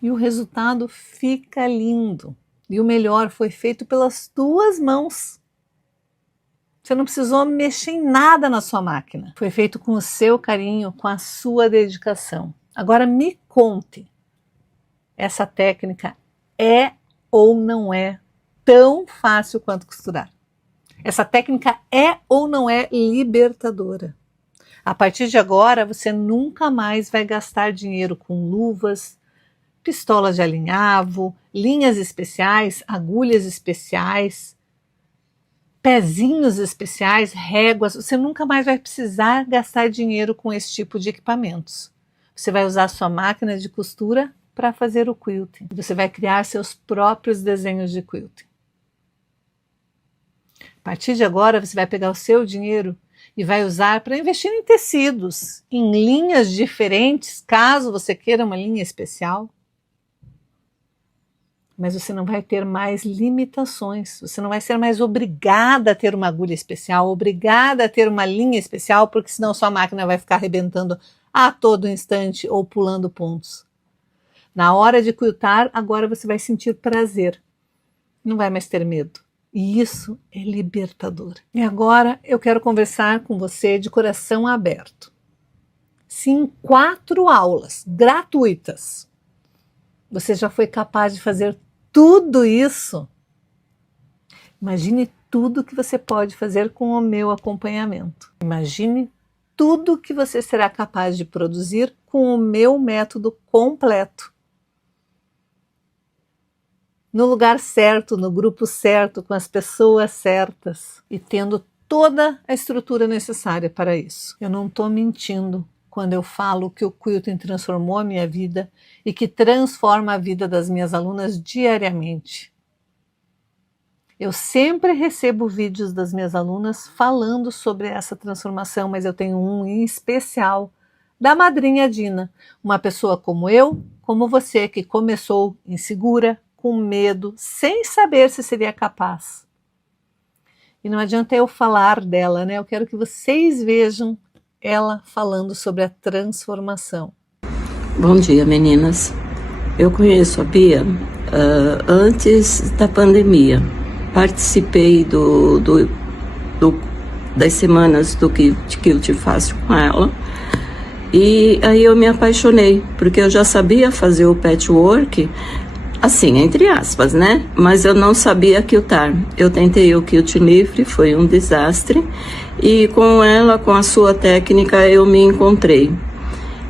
E o resultado fica lindo. E o melhor, foi feito pelas tuas mãos. Você não precisou mexer em nada na sua máquina. Foi feito com o seu carinho, com a sua dedicação. Agora me conte. Essa técnica é ou não é tão fácil quanto costurar? Essa técnica é ou não é libertadora? A partir de agora, você nunca mais vai gastar dinheiro com luvas, pistolas de alinhavo, linhas especiais, agulhas especiais, pezinhos especiais, réguas. Você nunca mais vai precisar gastar dinheiro com esse tipo de equipamentos. Você vai usar a sua máquina de costura para fazer o quilting. Você vai criar seus próprios desenhos de quilting. A partir de agora, você vai pegar o seu dinheiro e vai usar para investir em tecidos, em linhas diferentes, caso você queira uma linha especial. Mas você não vai ter mais limitações, você não vai ser mais obrigada a ter uma agulha especial, obrigada a ter uma linha especial, porque senão sua máquina vai ficar arrebentando a todo instante ou pulando pontos. Na hora de quiltar, agora você vai sentir prazer, não vai mais ter medo. E isso é libertador. E agora eu quero conversar com você de coração aberto. Se em 4 aulas gratuitas você já foi capaz de fazer tudo isso, imagine tudo que você pode fazer com o meu acompanhamento. Imagine tudo que você será capaz de produzir com o meu método completo. No lugar certo, no grupo certo, com as pessoas certas e tendo toda a estrutura necessária para isso. Eu não estou mentindo quando eu falo que o quilting transformou a minha vida e que transforma a vida das minhas alunas diariamente. Eu sempre recebo vídeos das minhas alunas falando sobre essa transformação, mas eu tenho um em especial da madrinha Dina, uma pessoa como eu, como você, que começou insegura, com medo, sem saber se seria capaz. E não adianta eu falar dela, né? Eu quero que vocês vejam ela falando sobre a transformação. Bom dia, meninas. Eu conheço a Bia antes da pandemia. Participei das semanas do Quilting Fácil com ela. E aí eu me apaixonei, porque eu já sabia fazer o patchwork, assim, entre aspas, né? Mas eu não sabia quiltar. Eu tentei o quilt livre, foi um desastre. E com ela, com a sua técnica, eu me encontrei.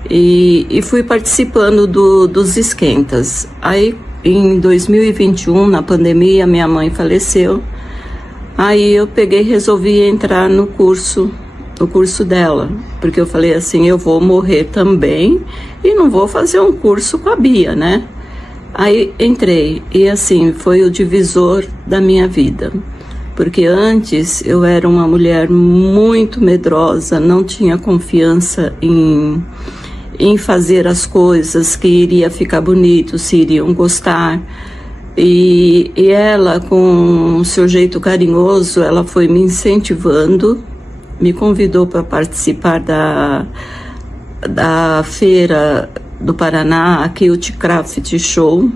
E fui participando dos esquentas. Aí, em 2021, na pandemia, minha mãe faleceu. Aí eu peguei e resolvi entrar no curso dela. Porque eu falei assim, eu vou morrer também e não vou fazer um curso com a Bia, né? Aí entrei e assim, foi o divisor da minha vida, porque antes eu era uma mulher muito medrosa, não tinha confiança em fazer as coisas, que iria ficar bonito, se iriam gostar. E ela, com o seu jeito carinhoso, ela foi me incentivando, me convidou para participar da feira do Paraná, a Quilt Craft Show,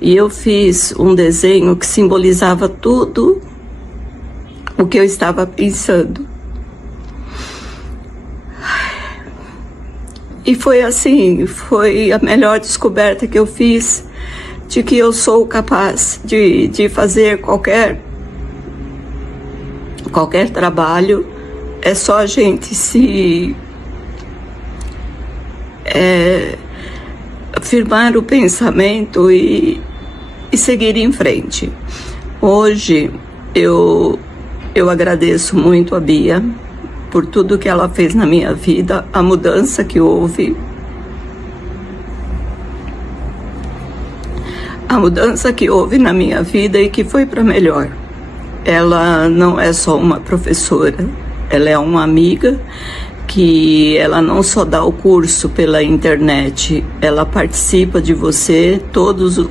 e eu fiz um desenho que simbolizava tudo o que eu estava pensando. E foi assim, foi a melhor descoberta que eu fiz de que eu sou capaz de fazer qualquer trabalho. É só a gente se firmar o pensamento e seguir em frente. Hoje eu agradeço muito a Bia por tudo que ela fez na minha vida, a mudança que houve. A mudança que houve na minha vida e que foi para melhor. Ela não é só uma professora, ela é uma amiga que ela não só dá o curso pela internet, ela participa de você,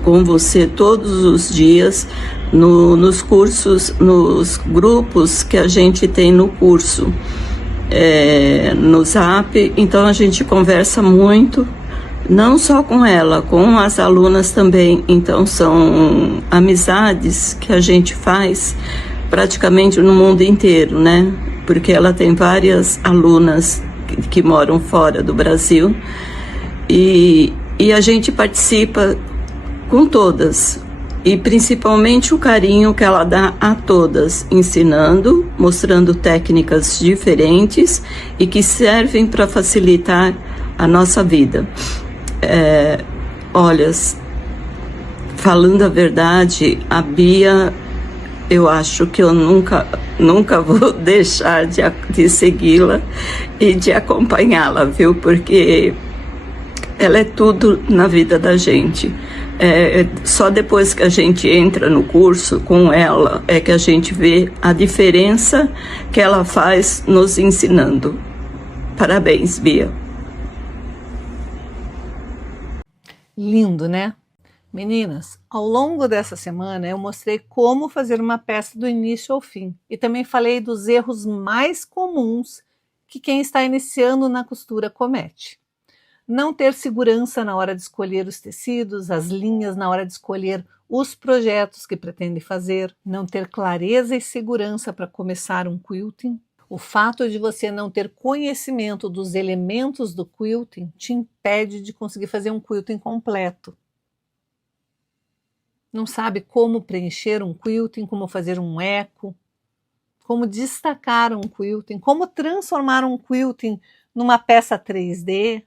com você todos os dias, nos cursos, nos grupos que a gente tem no curso, no Zap. Então a gente conversa muito, não só com ela, com as alunas também. Então são amizades que a gente faz praticamente no mundo inteiro, né? Porque ela tem várias alunas que moram fora do Brasil e a gente participa com todas, e principalmente o carinho que ela dá a todas, ensinando, mostrando técnicas diferentes e que servem para facilitar a nossa vida. Olha, falando a verdade, a Bia, eu acho que eu nunca vou deixar de segui-la e de acompanhá-la, viu? Porque ela é tudo na vida da gente. Só depois que a gente entra no curso com ela é que a gente vê a diferença que ela faz nos ensinando. Parabéns, Bia. Lindo, né? Meninas, ao longo dessa semana eu mostrei como fazer uma peça do início ao fim e também falei dos erros mais comuns que quem está iniciando na costura comete. Não ter segurança na hora de escolher os tecidos, as linhas, na hora de escolher os projetos que pretende fazer, não ter clareza e segurança para começar um quilting. O fato de você não ter conhecimento dos elementos do quilting te impede de conseguir fazer um quilting completo. Não sabe como preencher um quilting, como fazer um eco, como destacar um quilting, como transformar um quilting numa peça 3D,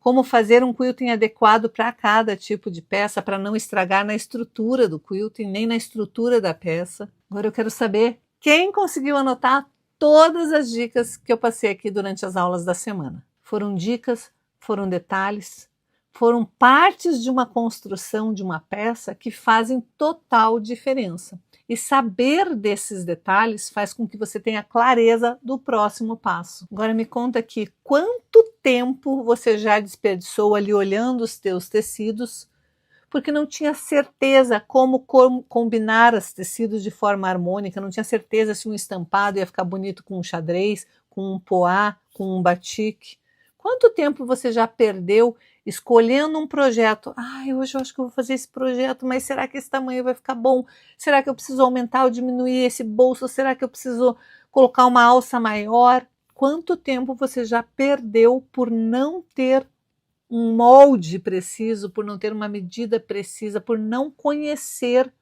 como fazer um quilting adequado para cada tipo de peça, para não estragar na estrutura do quilting, nem na estrutura da peça. Agora eu quero saber quem conseguiu anotar todas as dicas que eu passei aqui durante as aulas da semana. Foram dicas, foram detalhes, foram partes de uma construção de uma peça que fazem total diferença. E saber desses detalhes faz com que você tenha clareza do próximo passo. Agora me conta aqui, quanto tempo você já desperdiçou ali olhando os teus tecidos, porque não tinha certeza como combinar os tecidos de forma harmônica, não tinha certeza se um estampado ia ficar bonito com um xadrez, com um poá, com um batik. Quanto tempo você já perdeu escolhendo um projeto? Hoje eu acho que eu vou fazer esse projeto, mas será que esse tamanho vai ficar bom? Será que eu preciso aumentar ou diminuir esse bolso? Será que eu preciso colocar uma alça maior? Quanto tempo você já perdeu por não ter um molde preciso, por não ter uma medida precisa, por não conhecer,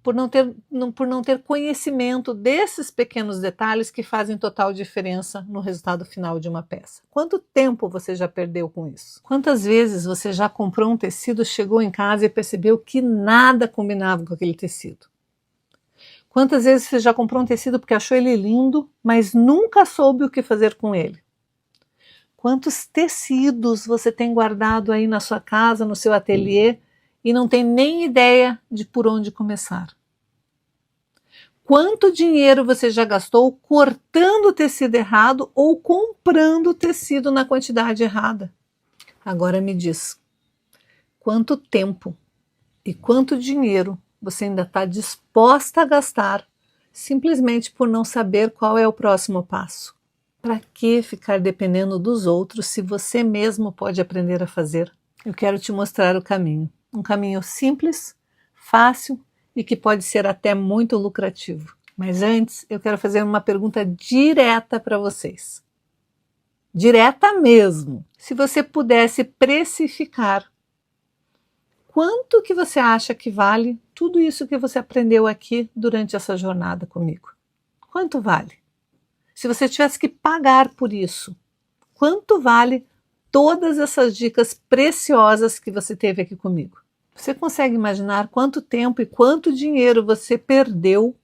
por não ter conhecimento desses pequenos detalhes que fazem total diferença no resultado final de uma peça? Quanto tempo você já perdeu com isso? Quantas vezes você já comprou um tecido, chegou em casa e percebeu que nada combinava com aquele tecido? Quantas vezes você já comprou um tecido porque achou ele lindo, mas nunca soube o que fazer com ele? Quantos tecidos você tem guardado aí na sua casa, no seu ateliê, e não tem nem ideia de por onde começar? Quanto dinheiro você já gastou cortando o tecido errado ou comprando o tecido na quantidade errada? Agora me diz, quanto tempo e quanto dinheiro você ainda está disposta a gastar simplesmente por não saber qual é o próximo passo? Para que ficar dependendo dos outros se você mesmo pode aprender a fazer? Eu quero te mostrar o caminho. Um caminho simples, fácil e que pode ser até muito lucrativo. Mas antes, eu quero fazer uma pergunta direta para vocês. Direta mesmo. Se você pudesse precificar, quanto que você acha que vale tudo isso que você aprendeu aqui durante essa jornada comigo? Quanto vale? Se você tivesse que pagar por isso, quanto vale todas essas dicas preciosas que você teve aqui comigo? Você consegue imaginar quanto tempo e quanto dinheiro você perdeu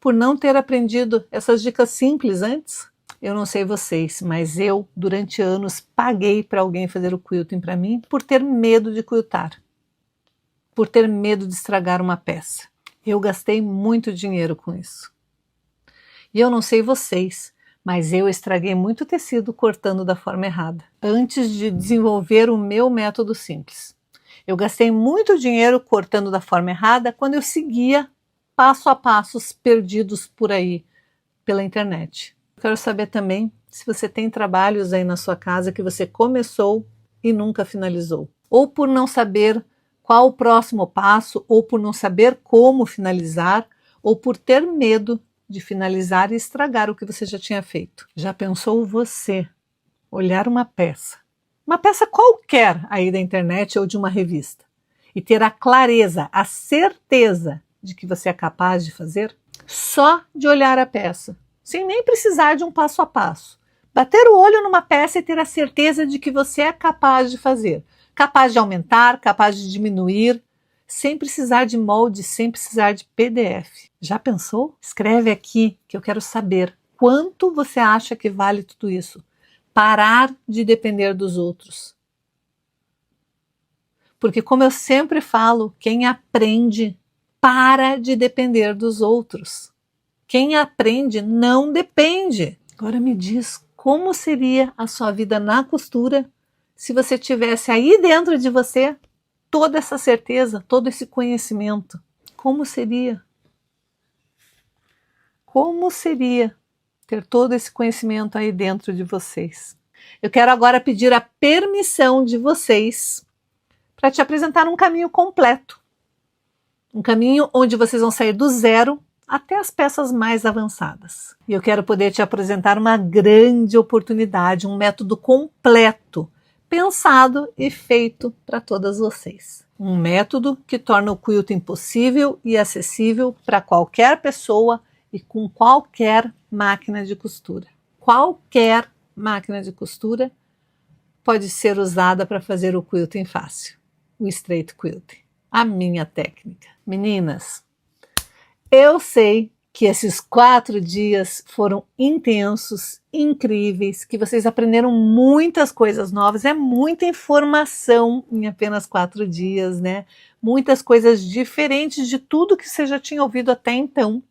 por não ter aprendido essas dicas simples antes? Eu não sei vocês, mas eu, durante anos, paguei para alguém fazer o quilting para mim por ter medo de quiltar, por ter medo de estragar uma peça. Eu gastei muito dinheiro com isso. E eu não sei vocês, mas eu estraguei muito tecido cortando da forma errada, antes de desenvolver o meu método simples. Eu gastei muito dinheiro cortando da forma errada quando eu seguia passo a passos perdidos por aí, pela internet. Eu quero saber também se você tem trabalhos aí na sua casa que você começou e nunca finalizou. Ou por não saber qual o próximo passo, ou por não saber como finalizar, ou por ter medo de finalizar e estragar o que você já tinha feito. Já pensou você olhar uma peça qualquer aí da internet ou de uma revista, e ter a clareza, a certeza de que você é capaz de fazer? Só de olhar a peça, sem nem precisar de um passo a passo. Bater o olho numa peça e ter a certeza de que você é capaz de fazer. Capaz de aumentar, capaz de diminuir, sem precisar de molde, sem precisar de PDF. Já pensou? Escreve aqui que eu quero saber quanto você acha que vale tudo isso. Parar de depender dos outros. Porque, como eu sempre falo, quem aprende para de depender dos outros. Quem aprende não depende. Agora me diz, como seria a sua vida na costura se você tivesse aí dentro de você toda essa certeza, todo esse conhecimento? Como seria? Como seria ter todo esse conhecimento aí dentro de vocês? Eu quero agora pedir a permissão de vocês para te apresentar um caminho completo. Um caminho onde vocês vão sair do zero até as peças mais avançadas. E eu quero poder te apresentar uma grande oportunidade, um método completo, pensado e feito para todas vocês. Um método que torna o quilting possível e acessível para qualquer pessoa e com qualquer máquina de costura. Qualquer máquina de costura pode ser usada para fazer o quilting fácil, o straight quilting, a minha técnica. Meninas, eu sei que esses 4 dias foram intensos, incríveis, que vocês aprenderam muitas coisas novas, é muita informação em apenas 4 dias, né? Muitas coisas diferentes de tudo que você já tinha ouvido até então.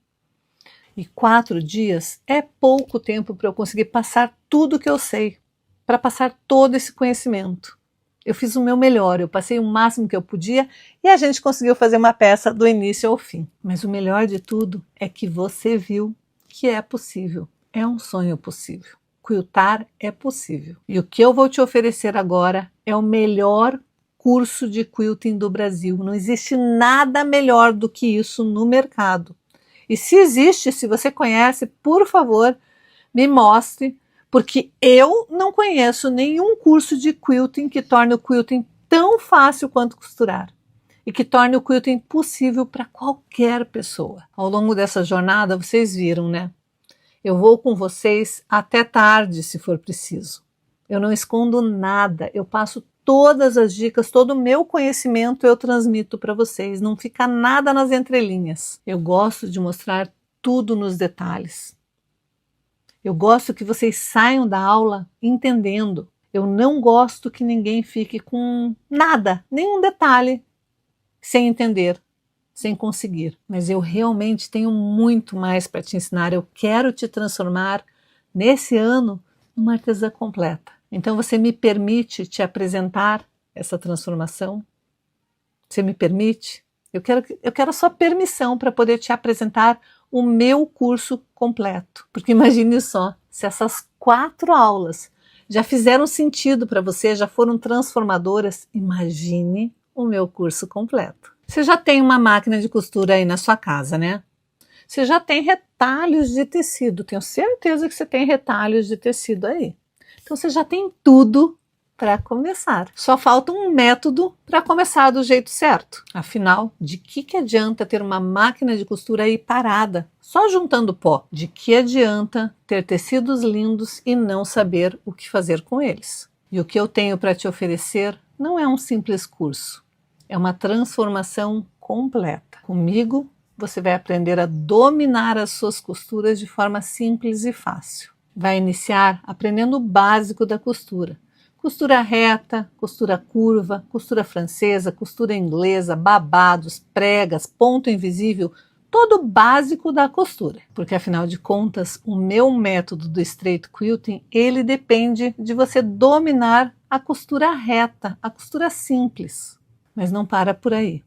E 4 dias é pouco tempo para eu conseguir passar tudo que eu sei, para passar todo esse conhecimento. Eu fiz o meu melhor, eu passei o máximo que eu podia e a gente conseguiu fazer uma peça do início ao fim. Mas o melhor de tudo é que você viu que é possível, é um sonho possível. Quiltar é possível. E o que eu vou te oferecer agora é o melhor curso de quilting do Brasil. Não existe nada melhor do que isso no mercado. E se existe, se você conhece, por favor, me mostre, porque eu não conheço nenhum curso de quilting que torne o quilting tão fácil quanto costurar e que torne o quilting possível para qualquer pessoa. Ao longo dessa jornada, vocês viram, né? Eu vou com vocês até tarde, se for preciso. Eu não escondo nada, eu passo todas as dicas, todo o meu conhecimento eu transmito para vocês, não fica nada nas entrelinhas. Eu gosto de mostrar tudo nos detalhes. Eu gosto que vocês saiam da aula entendendo. Eu não gosto que ninguém fique com nada, nenhum detalhe sem entender. sem conseguir, mas eu realmente tenho muito mais para te ensinar. Eu quero te transformar nesse ano numa artesã completa. Então você me permite te apresentar essa transformação? Você me permite? Eu quero a sua permissão para poder te apresentar o meu curso completo. Porque imagine só, se essas 4 aulas já fizeram sentido para você, já foram transformadoras, imagine o meu curso completo. Você já tem uma máquina de costura aí na sua casa, né? Você já tem retalhos de tecido, tenho certeza que você tem retalhos de tecido aí. Então você já tem tudo para começar. Só falta um método para começar do jeito certo. Afinal, de que adianta ter uma máquina de costura aí parada, só juntando pó? De que adianta ter tecidos lindos e não saber o que fazer com eles? E o que eu tenho para te oferecer não é um simples curso, é uma transformação completa. Comigo, você vai aprender a dominar as suas costuras de forma simples e fácil. Vai iniciar aprendendo o básico da costura. Costura reta, costura curva, costura francesa, costura inglesa, babados, pregas, ponto invisível, todo o básico da costura. Porque afinal de contas, o meu método do Straight Quilting, ele depende de você dominar a costura reta, a costura simples. Mas não para por aí.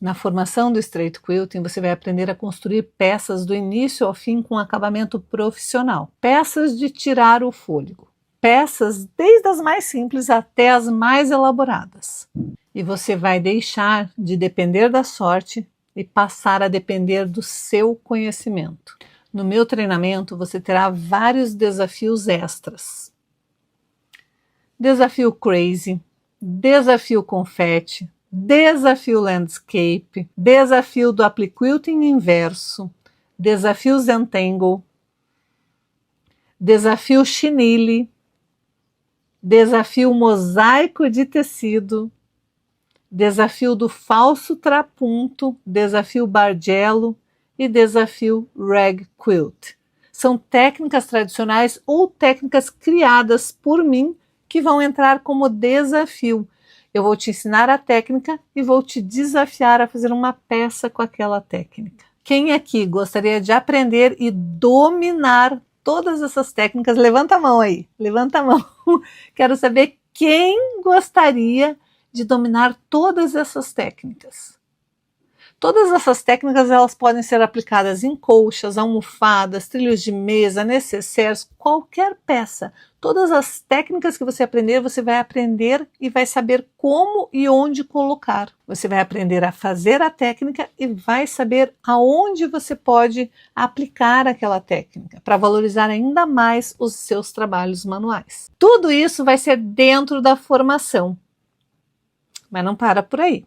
Na formação do Straight Quilting, você vai aprender a construir peças do início ao fim com acabamento profissional. Peças de tirar o fôlego. Peças desde as mais simples até as mais elaboradas. E você vai deixar de depender da sorte e passar a depender do seu conhecimento. No meu treinamento, você terá vários desafios extras. Desafio Crazy, desafio Confete, desafio Landscape, desafio do Appliquilting inverso, desafio Zentangle, desafio Chinille, desafio Mosaico de tecido, desafio do falso trapunto, desafio Bargello e desafio Rag Quilt. São técnicas tradicionais ou técnicas criadas por mim que vão entrar como desafio. Eu vou te ensinar a técnica e vou te desafiar a fazer uma peça com aquela técnica. Quem aqui gostaria de aprender e dominar todas essas técnicas? Levanta a mão aí, levanta a mão. Quero saber quem gostaria de dominar todas essas técnicas. Todas essas técnicas elas podem ser aplicadas em colchas, almofadas, trilhos de mesa, necessaires, qualquer peça. Todas as técnicas que você aprender, você vai aprender e vai saber como e onde colocar. Você vai aprender a fazer a técnica e vai saber aonde você pode aplicar aquela técnica para valorizar ainda mais os seus trabalhos manuais. Tudo isso vai ser dentro da formação. Mas não para por aí.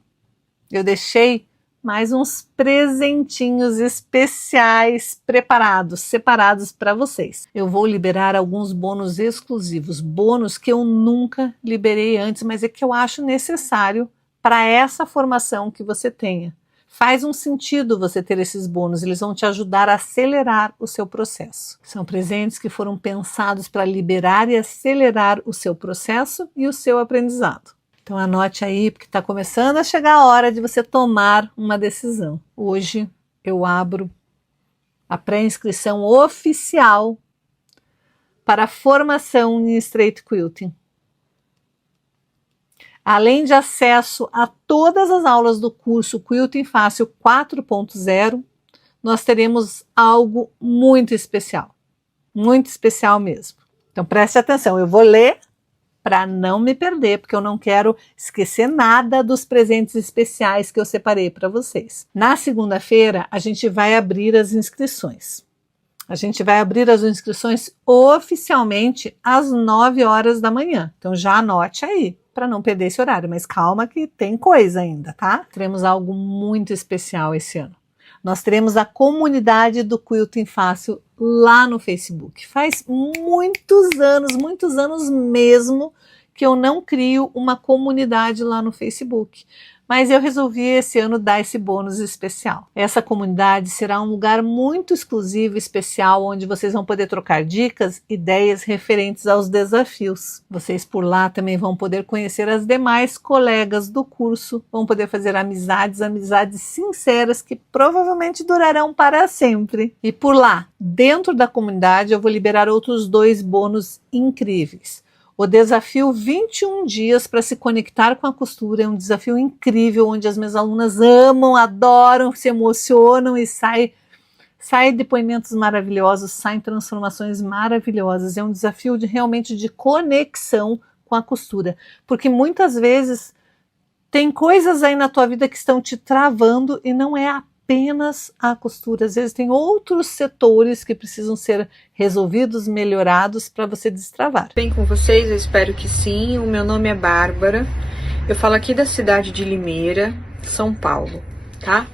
Eu deixei mais uns presentinhos especiais preparados, separados para vocês. Eu vou liberar alguns bônus exclusivos, bônus que eu nunca liberei antes, mas é que eu acho necessário para essa formação que você tenha. Faz um sentido você ter esses bônus, eles vão te ajudar a acelerar o seu processo. São presentes que foram pensados para liberar e acelerar o seu processo e o seu aprendizado. Então anote aí, porque está começando a chegar a hora de você tomar uma decisão. Hoje eu abro a pré-inscrição oficial para a formação em Straight Quilting. Além de acesso a todas as aulas do curso Quilting Fácil 4.0, nós teremos algo muito especial mesmo. Então preste atenção, eu vou ler para não me perder, porque eu não quero esquecer nada dos presentes especiais que eu separei para vocês. Na segunda-feira, a gente vai abrir as inscrições. A gente vai abrir as inscrições oficialmente às 9 horas da manhã. Então já anote aí, para não perder esse horário. Mas calma que tem coisa ainda, tá? Teremos algo muito especial esse ano. Nós teremos a comunidade do Quilting Fácil lá no Facebook. Faz muitos anos mesmo, que eu não crio uma comunidade lá no Facebook. Mas eu resolvi esse ano dar esse bônus especial. Essa comunidade será um lugar muito exclusivo e especial, onde vocês vão poder trocar dicas, ideias referentes aos desafios. Vocês por lá também vão poder conhecer as demais colegas do curso, vão poder fazer amizades sinceras que provavelmente durarão para sempre. E por lá, dentro da comunidade, eu vou liberar outros 2 bônus incríveis. O desafio 21 dias para se conectar com a costura é um desafio incrível, onde as minhas alunas amam, adoram, se emocionam e saem depoimentos maravilhosos, saem transformações maravilhosas. É um desafio realmente de conexão com a costura, porque muitas vezes tem coisas aí na tua vida que estão te travando e não é apenas a costura. Às vezes tem outros setores que precisam ser resolvidos, melhorados para você destravar. Bem com vocês? Eu espero que sim. O meu nome é Bárbara. Eu falo aqui da cidade de Limeira, São Paulo, tá?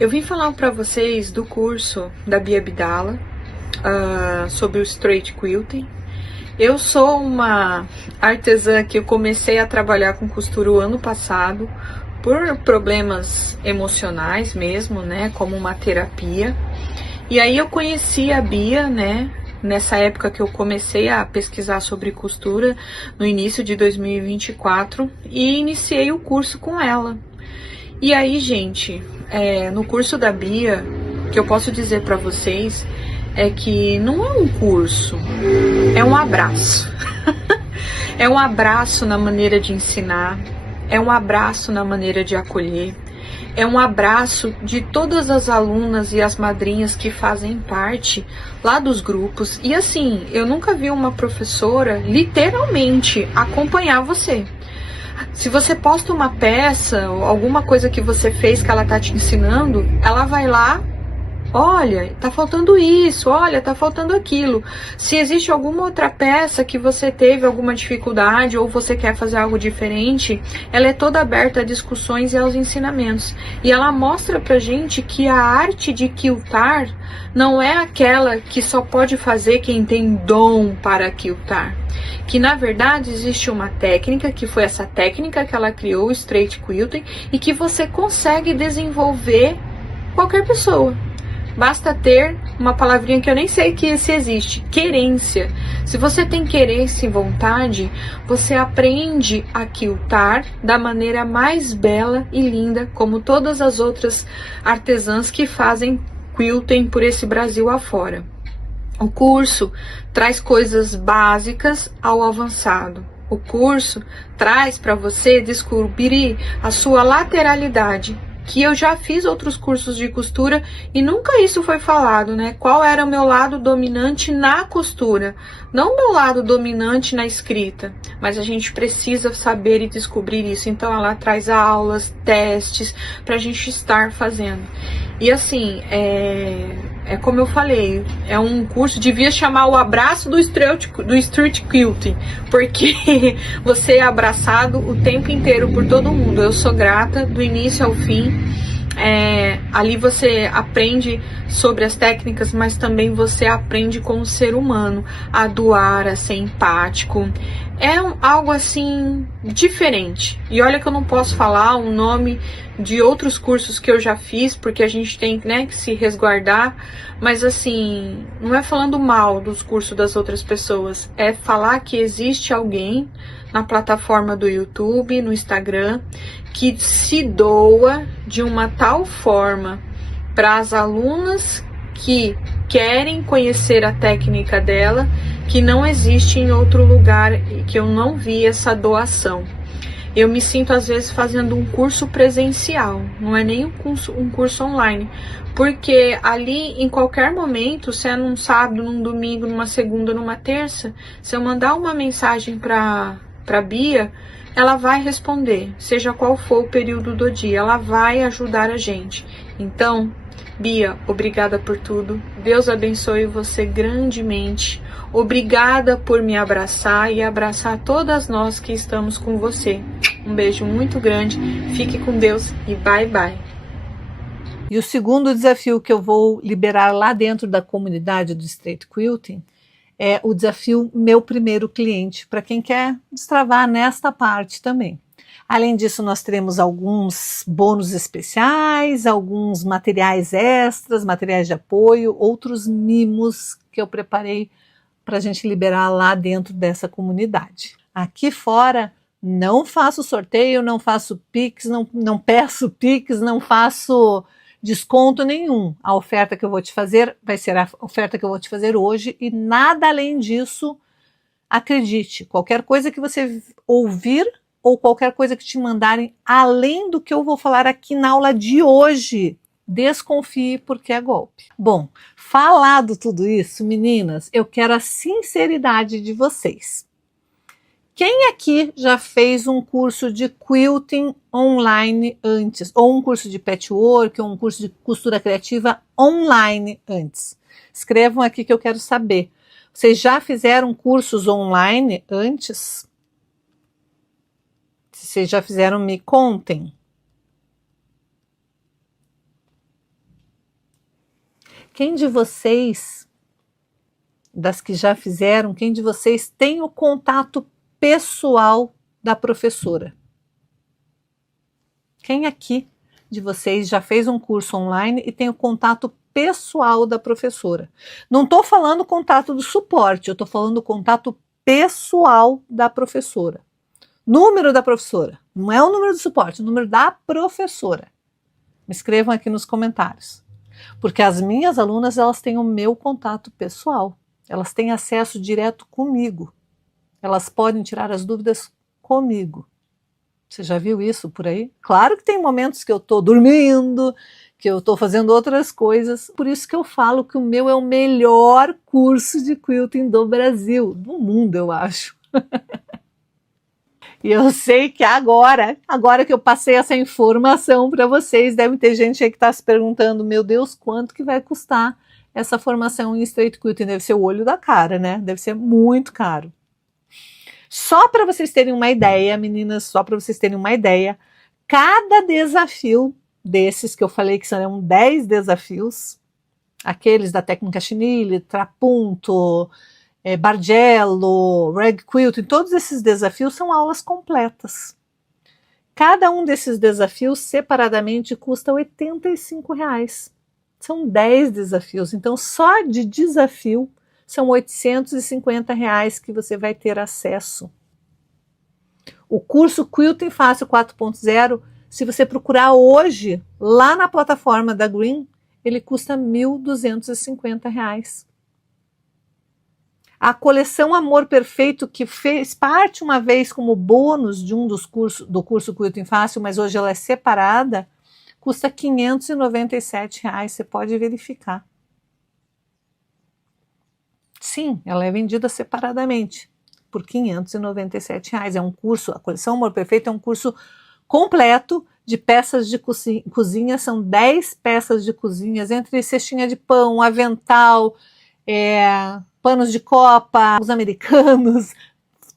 Eu vim falar para vocês do curso da Bia Abdala sobre o straight quilting. Eu sou uma artesã que eu comecei a trabalhar com costura o ano passado, por problemas emocionais mesmo, né, como uma terapia. E aí eu conheci a Bia, né, nessa época que eu comecei a pesquisar sobre costura, no início de 2024, e iniciei o curso com ela. E aí, gente, no curso da Bia, o que eu posso dizer para vocês é que não é um curso, é um abraço. É um abraço na maneira de ensinar, é um abraço na maneira de acolher, é um abraço de todas as alunas e as madrinhas que fazem parte lá dos grupos. E assim, eu nunca vi uma professora literalmente acompanhar você. Se você posta uma peça ou alguma coisa que você fez que ela tá te ensinando, ela vai lá, olha, tá faltando isso, olha, tá faltando aquilo. Se existe alguma outra peça que você teve alguma dificuldade ou você quer fazer algo diferente, ela é toda aberta a discussões e aos ensinamentos. E ela mostra pra gente que a arte de quiltar não é aquela que só pode fazer quem tem dom para quiltar. Que na verdade existe uma técnica, que foi essa técnica que ela criou, o straight quilting, e que você consegue desenvolver qualquer pessoa. Basta ter uma palavrinha que eu nem sei que se existe, querência. Se você tem querência e vontade, você aprende a quiltar da maneira mais bela e linda, como todas as outras artesãs que fazem quilting por esse Brasil afora. O curso traz coisas básicas ao avançado. O curso traz para você descobrir a sua lateralidade, que eu já fiz outros cursos de costura e nunca isso foi falado, né? Qual era o meu lado dominante na costura, não o meu lado dominante na escrita, mas a gente precisa saber e descobrir isso. Então ela traz aulas, testes para a gente estar fazendo. E assim, é como eu falei, é um curso, devia chamar o abraço do street quilting, porque você é abraçado o tempo inteiro por todo mundo. Eu sou grata do início ao fim. Ali você aprende sobre as técnicas, mas também você aprende como ser humano, a doar, a ser empático. É algo assim diferente. E olha que eu não posso falar o nome de outros cursos que eu já fiz, porque a gente tem, né, que se resguardar, mas assim, não é falando mal dos cursos das outras pessoas, é falar que existe alguém na plataforma do YouTube, no Instagram, que se doa de uma tal forma para as alunas que querem conhecer a técnica dela, que não existe em outro lugar e que eu não vi essa doação. Eu me sinto às vezes fazendo um curso presencial, não é nem um curso online, porque ali em qualquer momento, se é num sábado, num domingo, numa segunda, numa terça, se eu mandar uma mensagem para Bia, ela vai responder, seja qual for o período do dia, ela vai ajudar a gente. Então, Bia, obrigada por tudo, Deus abençoe você grandemente, obrigada por me abraçar e abraçar todas nós que estamos com você. Um beijo muito grande, fique com Deus e bye bye. E o segundo desafio que eu vou liberar lá dentro da comunidade do Straight Quilting é o desafio Meu Primeiro Cliente, para quem quer destravar nesta parte também. Além disso, nós teremos alguns bônus especiais, alguns materiais extras, materiais de apoio, outros mimos que eu preparei para a gente liberar lá dentro dessa comunidade. Aqui fora, não faço sorteio, não faço Pix, não peço Pix, não faço desconto nenhum. A oferta que eu vou te fazer vai ser a oferta que eu vou te fazer hoje e nada além disso. Acredite, qualquer coisa que você ouvir ou qualquer coisa que te mandarem além do que eu vou falar aqui na aula de hoje, desconfie porque é golpe. Bom, falado tudo isso, meninas, eu quero a sinceridade de vocês. Quem aqui já fez um curso de quilting online antes? Ou um curso de patchwork, ou um curso de costura criativa online antes? Escrevam aqui que eu quero saber. Vocês já fizeram cursos online antes? Se vocês já fizeram, me contem. Quem de vocês, das que já fizeram, quem de vocês tem o contato pessoal da professora? Quem aqui de vocês já fez um curso online e tem o contato pessoal da professora? Não estou falando contato do suporte, eu estou falando contato pessoal da professora. Número da professora, não é o número do suporte, é o número da professora. Me escrevam aqui nos comentários. Porque as minhas alunas, elas têm o meu contato pessoal. Elas têm acesso direto comigo. Elas podem tirar as dúvidas comigo. Você já viu isso por aí? Claro que tem momentos que eu estou dormindo, que eu estou fazendo outras coisas. Por isso que eu falo que o meu é o melhor curso de quilting do Brasil, do mundo, eu acho. E eu sei que agora que eu passei essa informação para vocês, deve ter gente aí que está se perguntando, meu Deus, quanto que vai custar essa formação em straight quilting? Deve ser o olho da cara, né? Deve ser muito caro. Só para vocês terem uma ideia, meninas, só para vocês terem uma ideia, cada desafio desses que eu falei que serão 10 desafios, aqueles da técnica chenille, trapunto, Bargello, rag quilting, todos esses desafios são aulas completas. Cada um desses desafios separadamente custa R$ 85. São 10 desafios, então só de desafio são R$ 850 que você vai ter acesso. O curso Quilting Fácil 4.0, se você procurar hoje lá na plataforma da Green, ele custa R$ 1.250. A coleção Amor Perfeito, que fez parte uma vez como bônus de um dos cursos, do curso Quilting Fácil, mas hoje ela é separada, custa R$ 597, você pode verificar. Sim, ela é vendida separadamente, por R$ 597. É um curso, a coleção Amor Perfeito é um curso completo de peças de cozinha, são 10 peças de cozinhas, entre cestinha de pão, avental, panos de copa, os americanos,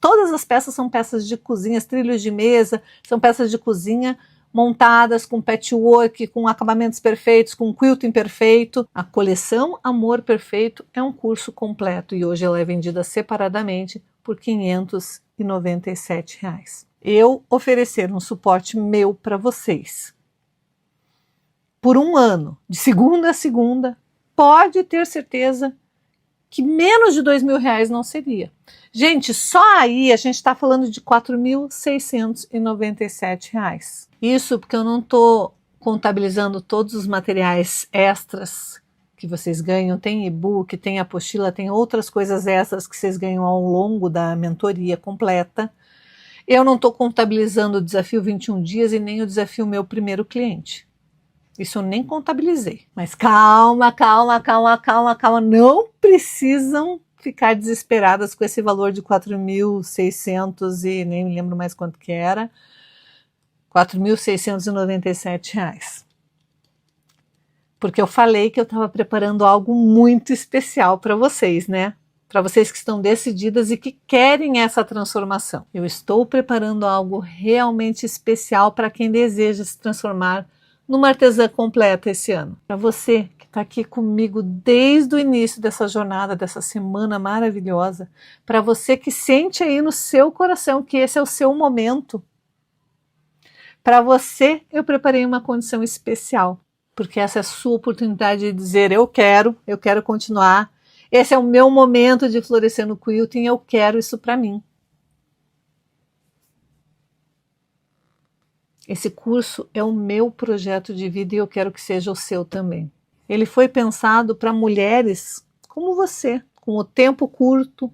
todas as peças são peças de cozinha, trilhos de mesa, são peças de cozinha montadas com patchwork, com acabamentos perfeitos, com quilting perfeito. A coleção Amor Perfeito é um curso completo e hoje ela é vendida separadamente por R$ 597. Eu oferecer um suporte meu para vocês por um ano, de segunda a segunda, pode ter certeza que menos de R$ 2.000 não seria. Gente, só aí a gente está falando de R$ 4.697. Isso porque eu não estou contabilizando todos os materiais extras que vocês ganham. Tem e-book, tem apostila, tem outras coisas extras que vocês ganham ao longo da mentoria completa. Eu não estou contabilizando o desafio 21 dias e nem o desafio Meu Primeiro Cliente. Isso eu nem contabilizei. Mas calma. Não precisam ficar desesperadas com esse valor de 4.600 e nem me lembro mais quanto que era. R$ 4.697. Porque eu falei que eu estava preparando algo muito especial para vocês, né? Para vocês que estão decididas e que querem essa transformação. Eu estou preparando algo realmente especial para quem deseja se transformar numa artesã completa esse ano. Para você que está aqui comigo desde o início dessa jornada, dessa semana maravilhosa, para você que sente aí no seu coração que esse é o seu momento, para você eu preparei uma condição especial, porque essa é a sua oportunidade de dizer eu quero continuar, esse é o meu momento de florescer no quilting, eu quero isso para mim. Esse curso é o meu projeto de vida e eu quero que seja o seu também. Ele foi pensado para mulheres como você, com o tempo curto,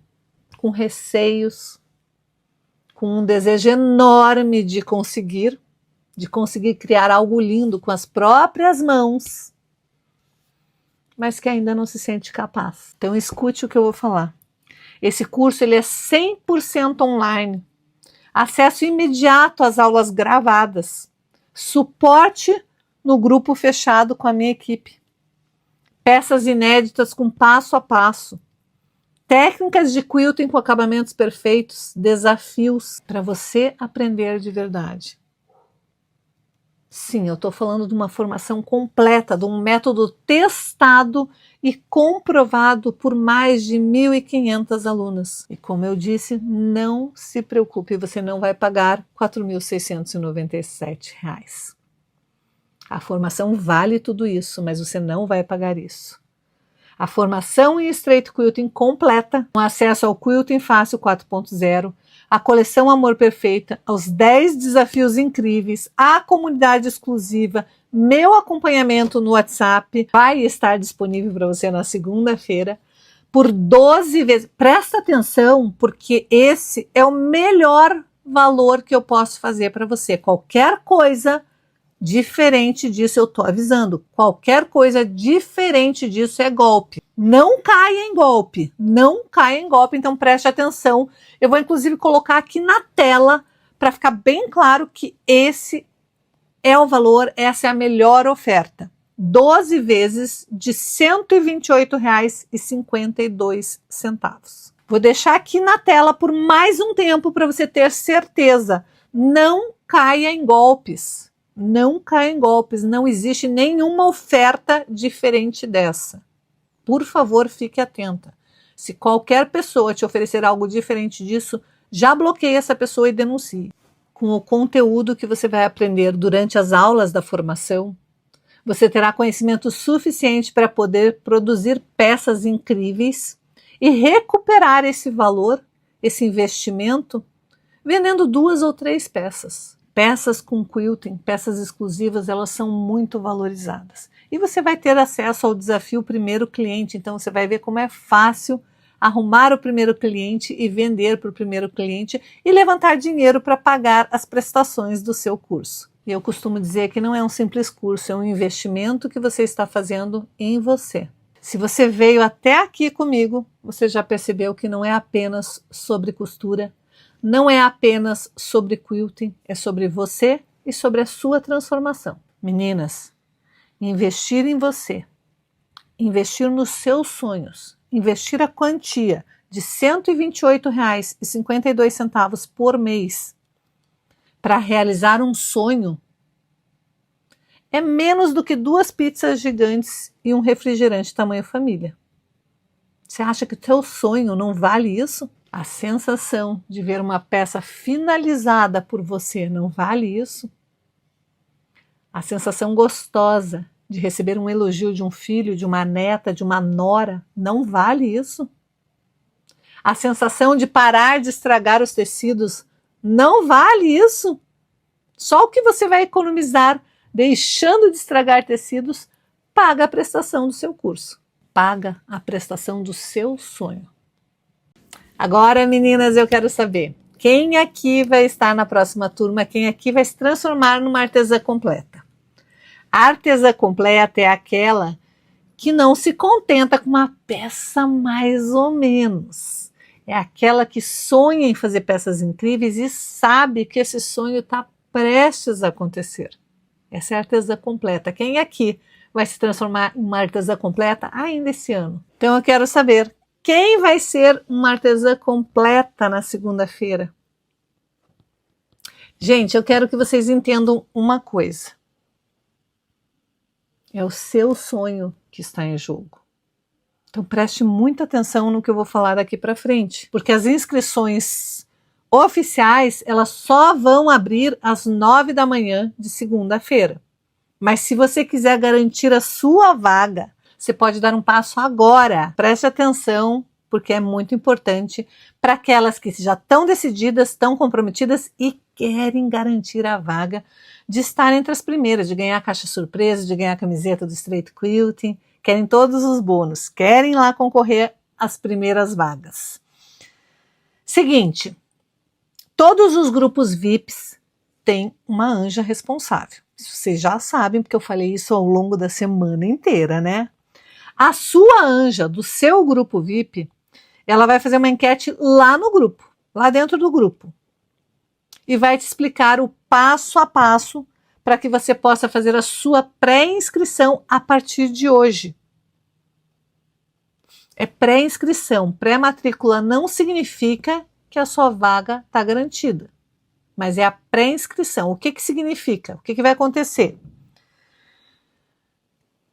com receios, com um desejo enorme de conseguir criar algo lindo com as próprias mãos, mas que ainda não se sente capaz. Então escute o que eu vou falar. Esse curso ele é 100% online. Acesso imediato às aulas gravadas, suporte no grupo fechado com a minha equipe, peças inéditas com passo a passo, técnicas de quilting com acabamentos perfeitos, desafios para você aprender de verdade. Sim, eu estou falando de uma formação completa, de um método testado e comprovado por mais de 1.500 alunas. E como eu disse, não se preocupe, você não vai pagar R$ 4.697. A formação vale tudo isso, mas você não vai pagar isso. A formação em Straight Quilting completa, com acesso ao Quilting Fácil 4.0, a coleção Amor Perfeita, aos 10 desafios incríveis, a comunidade exclusiva, meu acompanhamento no WhatsApp, vai estar disponível para você na segunda-feira, por 12 vezes. Presta atenção, porque esse é o melhor valor que eu posso fazer para você. Qualquer coisa diferente disso, eu estou avisando, qualquer coisa diferente disso é golpe. Não caia em golpe, não caia em golpe, então preste atenção. Eu vou inclusive colocar aqui na tela para ficar bem claro que esse é o valor, essa é a melhor oferta. 12 vezes de R$ 128,52. Vou deixar aqui na tela por mais um tempo para você ter certeza. Não caia em golpes. Não caia em golpes, não existe nenhuma oferta diferente dessa. Por favor, fique atenta. Se qualquer pessoa te oferecer algo diferente disso, já bloqueie essa pessoa e denuncie. Com o conteúdo que você vai aprender durante as aulas da formação, você terá conhecimento suficiente para poder produzir peças incríveis e recuperar esse valor, esse investimento, vendendo 2 ou 3 peças. Peças com quilting, peças exclusivas, elas são muito valorizadas. E você vai ter acesso ao desafio Primeiro Cliente, então você vai ver como é fácil arrumar o primeiro cliente e vender para o primeiro cliente e levantar dinheiro para pagar as prestações do seu curso. E eu costumo dizer que não é um simples curso, é um investimento que você está fazendo em você. Se você veio até aqui comigo, você já percebeu que não é apenas sobre costura, não é apenas sobre quilting, é sobre você e sobre a sua transformação. Meninas, investir em você, investir nos seus sonhos, investir a quantia de R$ 128,52 por mês para realizar um sonho é menos do que 2 pizzas gigantes e um refrigerante tamanho família. Você acha que o teu sonho não vale isso? A sensação de ver uma peça finalizada por você não vale isso? A sensação gostosa de receber um elogio de um filho, de uma neta, de uma nora, não vale isso? A sensação de parar de estragar os tecidos não vale isso? Só o que você vai economizar deixando de estragar tecidos paga a prestação do seu curso, paga a prestação do seu sonho. Agora, meninas, eu quero saber, quem aqui vai estar na próxima turma, quem aqui vai se transformar numa artesã completa? A artesã completa é aquela que não se contenta com uma peça mais ou menos. É aquela que sonha em fazer peças incríveis e sabe que esse sonho está prestes a acontecer. Essa é a artesã completa. Quem aqui vai se transformar em uma artesã completa ainda esse ano? Então eu quero saber, quem vai ser uma artesã completa na segunda-feira? Gente, eu quero que vocês entendam uma coisa. É o seu sonho que está em jogo. Então preste muita atenção no que eu vou falar daqui para frente, porque as inscrições oficiais, elas só vão abrir às 9 da manhã de segunda-feira. Mas se você quiser garantir a sua vaga, você pode dar um passo agora. Preste atenção, porque é muito importante para aquelas que já estão decididas, estão comprometidas e querem garantir a vaga de estar entre as primeiras, de ganhar a caixa surpresa, de ganhar a camiseta do Straight Quilting, querem todos os bônus, querem lá concorrer às primeiras vagas. Seguinte, todos os grupos VIPs têm uma anja responsável. Vocês já sabem, porque eu falei isso ao longo da semana inteira, né? A sua anja do seu grupo VIP, ela vai fazer uma enquete lá no grupo, lá dentro do grupo. E vai te explicar o passo a passo para que você possa fazer a sua pré-inscrição a partir de hoje. É pré-inscrição. Pré-matrícula não significa que a sua vaga está garantida, mas é a pré-inscrição. O que que significa? O que que vai acontecer?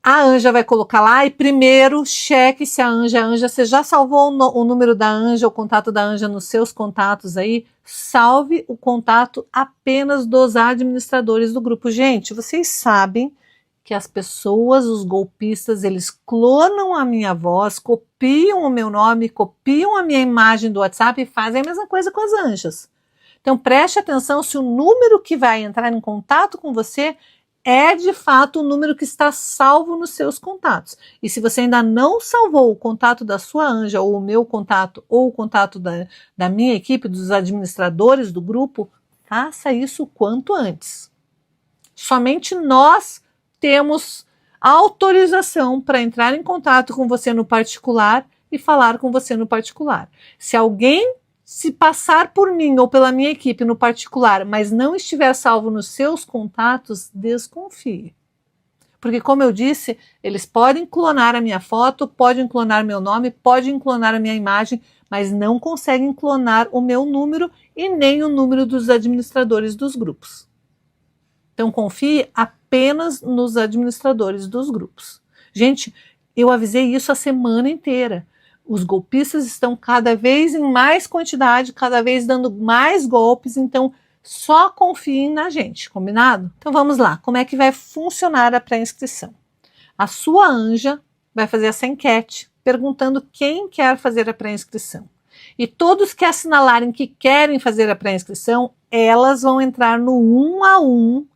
A anja vai colocar lá e primeiro cheque se a anja, você já salvou o número da anja, o contato da anja nos seus contatos aí, salve o contato apenas dos administradores do grupo. Gente, vocês sabem que as pessoas, os golpistas, eles clonam a minha voz, copiam o meu nome, copiam a minha imagem do WhatsApp e fazem a mesma coisa com as anjas. Então preste atenção se o número que vai entrar em contato com você é de fato o número que está salvo nos seus contatos. E se você ainda não salvou o contato da sua anja, ou o meu contato, ou o contato da minha equipe, dos administradores do grupo, faça isso o quanto antes. Somente nós temos autorização para entrar em contato com você no particular e falar com você no particular. Se alguém se passar por mim ou pela minha equipe no particular, mas não estiver salvo nos seus contatos, desconfie. Porque, como eu disse, eles podem clonar a minha foto, podem clonar meu nome, podem clonar a minha imagem, mas não conseguem clonar o meu número e nem o número dos administradores dos grupos. Então, confie apenas nos administradores dos grupos. Gente, eu avisei isso a semana inteira. Os golpistas estão cada vez em mais quantidade, cada vez dando mais golpes, então só confiem na gente, combinado? Então vamos lá, como é que vai funcionar a pré-inscrição? A sua anja vai fazer essa enquete, perguntando quem quer fazer a pré-inscrição. E todos que assinalarem que querem fazer a pré-inscrição, elas vão entrar no 1 a 1,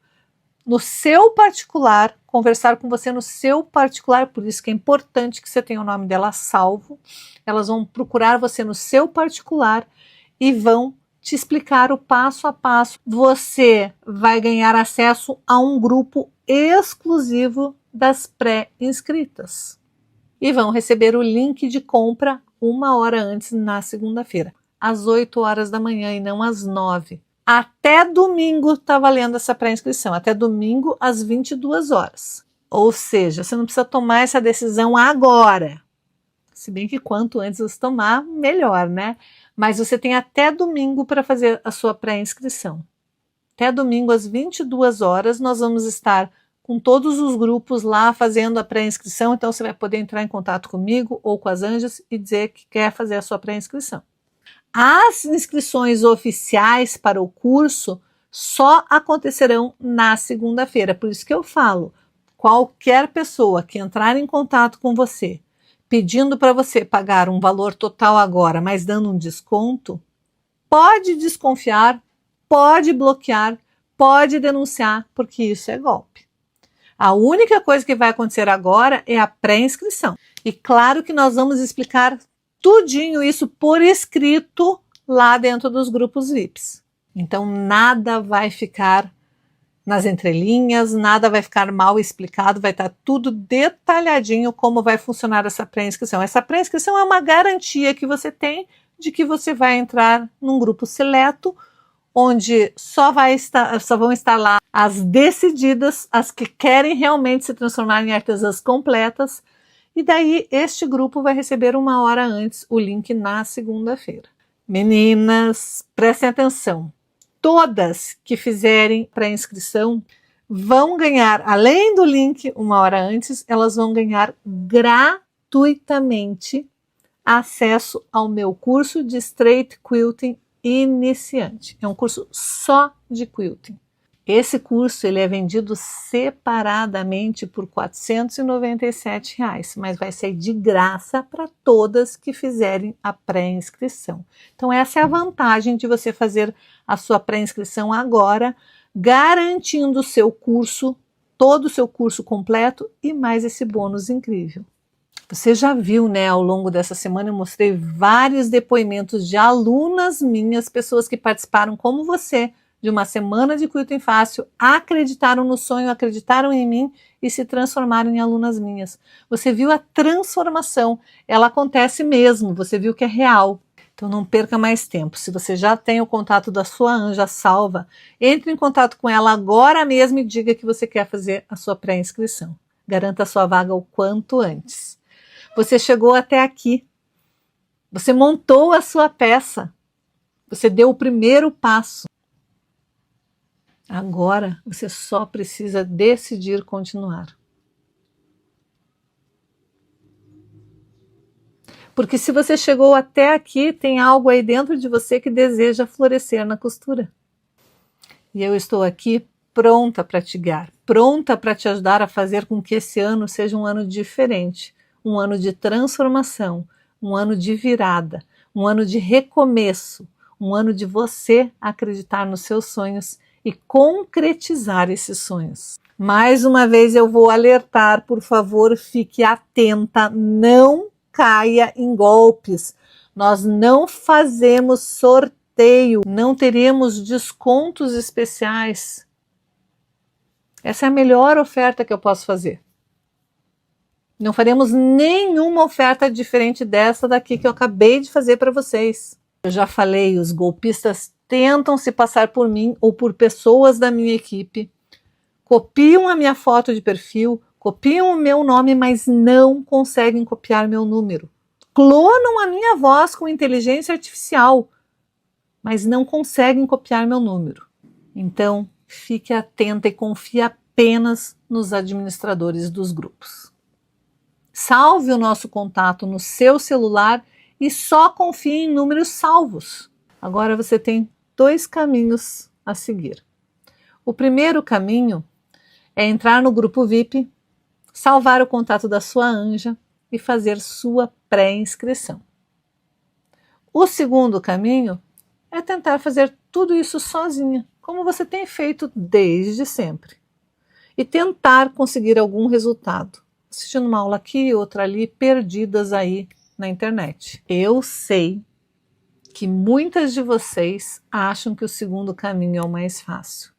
no seu particular, conversar com você no seu particular, por isso que é importante que você tenha o nome dela salvo. Elas vão procurar você no seu particular e vão te explicar o passo a passo. Você vai ganhar acesso a um grupo exclusivo das pré-inscritas. E vão receber o link de compra 1 hora antes na segunda-feira, às 8 horas da manhã e não às 9. Até domingo está valendo essa pré-inscrição, até domingo às 22 horas. Ou seja, você não precisa tomar essa decisão agora. Se bem que quanto antes você tomar, melhor, né? Mas você tem até domingo para fazer a sua pré-inscrição. Até domingo às 22 horas nós vamos estar com todos os grupos lá fazendo a pré-inscrição, então você vai poder entrar em contato comigo ou com as anjas e dizer que quer fazer a sua pré-inscrição. As inscrições oficiais para o curso só acontecerão na segunda-feira, por isso que eu falo, qualquer pessoa que entrar em contato com você, pedindo para você pagar um valor total agora, mas dando um desconto, pode desconfiar, pode bloquear, pode denunciar, porque isso é golpe. A única coisa que vai acontecer agora é a pré-inscrição. E claro que nós vamos explicar tudinho isso por escrito lá dentro dos grupos VIPs. Então nada vai ficar nas entrelinhas, nada vai ficar mal explicado, vai estar tudo detalhadinho como vai funcionar essa pré-inscrição. Essa pré-inscrição é uma garantia que você tem de que você vai entrar num grupo seleto, onde só vão estar lá as decididas, as que querem realmente se transformar em artesãs completas, e daí este grupo vai receber 1 hora antes o link na segunda-feira. Meninas, prestem atenção. Todas que fizerem pré-inscrição vão ganhar, além do link uma hora antes, elas vão ganhar gratuitamente acesso ao meu curso de Straight Quilting iniciante. É um curso só de quilting. Esse curso ele é vendido separadamente por R$ 497, mas vai ser de graça para todas que fizerem a pré-inscrição. Então essa é a vantagem de você fazer a sua pré-inscrição agora, garantindo o seu curso, todo o seu curso completo e mais esse bônus incrível. Você já viu, né, ao longo dessa semana eu mostrei vários depoimentos de alunas minhas, pessoas que participaram como você, de uma semana de Quilting Fácil, acreditaram no sonho, acreditaram em mim e se transformaram em alunas minhas. Você viu a transformação, ela acontece mesmo, você viu que é real. Então não perca mais tempo. Se você já tem o contato da sua anja salva, entre em contato com ela agora mesmo e diga que você quer fazer a sua pré-inscrição. Garanta a sua vaga o quanto antes. Você chegou até aqui, você montou a sua peça, você deu o primeiro passo. Agora você só precisa decidir continuar. Porque se você chegou até aqui, tem algo aí dentro de você que deseja florescer na costura. E eu estou aqui pronta para te guiar, pronta para te ajudar a fazer com que esse ano seja um ano diferente, um ano de transformação, um ano de virada, um ano de recomeço, um ano de você acreditar nos seus sonhos e concretizar esses sonhos. Mais uma vez eu vou alertar, por favor, fique atenta, não caia em golpes. Nós não fazemos sorteio, não teremos descontos especiais. Essa é a melhor oferta que eu posso fazer. Não faremos nenhuma oferta diferente dessa daqui que eu acabei de fazer para vocês. Eu já falei, os golpistas tentam se passar por mim ou por pessoas da minha equipe, copiam a minha foto de perfil, copiam o meu nome, mas não conseguem copiar meu número. Clonam a minha voz com inteligência artificial, mas não conseguem copiar meu número. Então, fique atenta e confie apenas nos administradores dos grupos. Salve o nosso contato no seu celular e só confie em números salvos. Agora você tem 2 caminhos a seguir. O primeiro caminho é entrar no grupo VIP, salvar o contato da sua anja e fazer sua pré-inscrição. O segundo caminho é tentar fazer tudo isso sozinha, como você tem feito desde sempre, e tentar conseguir algum resultado, assistindo uma aula aqui, outra ali, perdidas aí na internet. Eu sei que muitas de vocês acham que o segundo caminho é o mais fácil.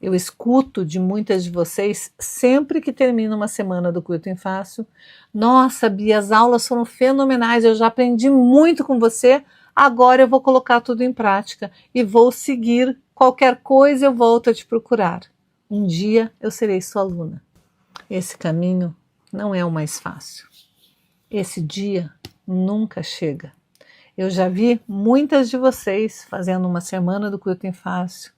Eu escuto de muitas de vocês sempre que termina uma semana do Quilting Fácil. Nossa, Bia, as aulas foram fenomenais, eu já aprendi muito com você, agora eu vou colocar tudo em prática e vou seguir, qualquer coisa eu volto a te procurar. Um dia eu serei sua aluna. Esse caminho não é o mais fácil. Esse dia nunca chega. Eu já vi muitas de vocês fazendo uma semana do Quilting Fácil,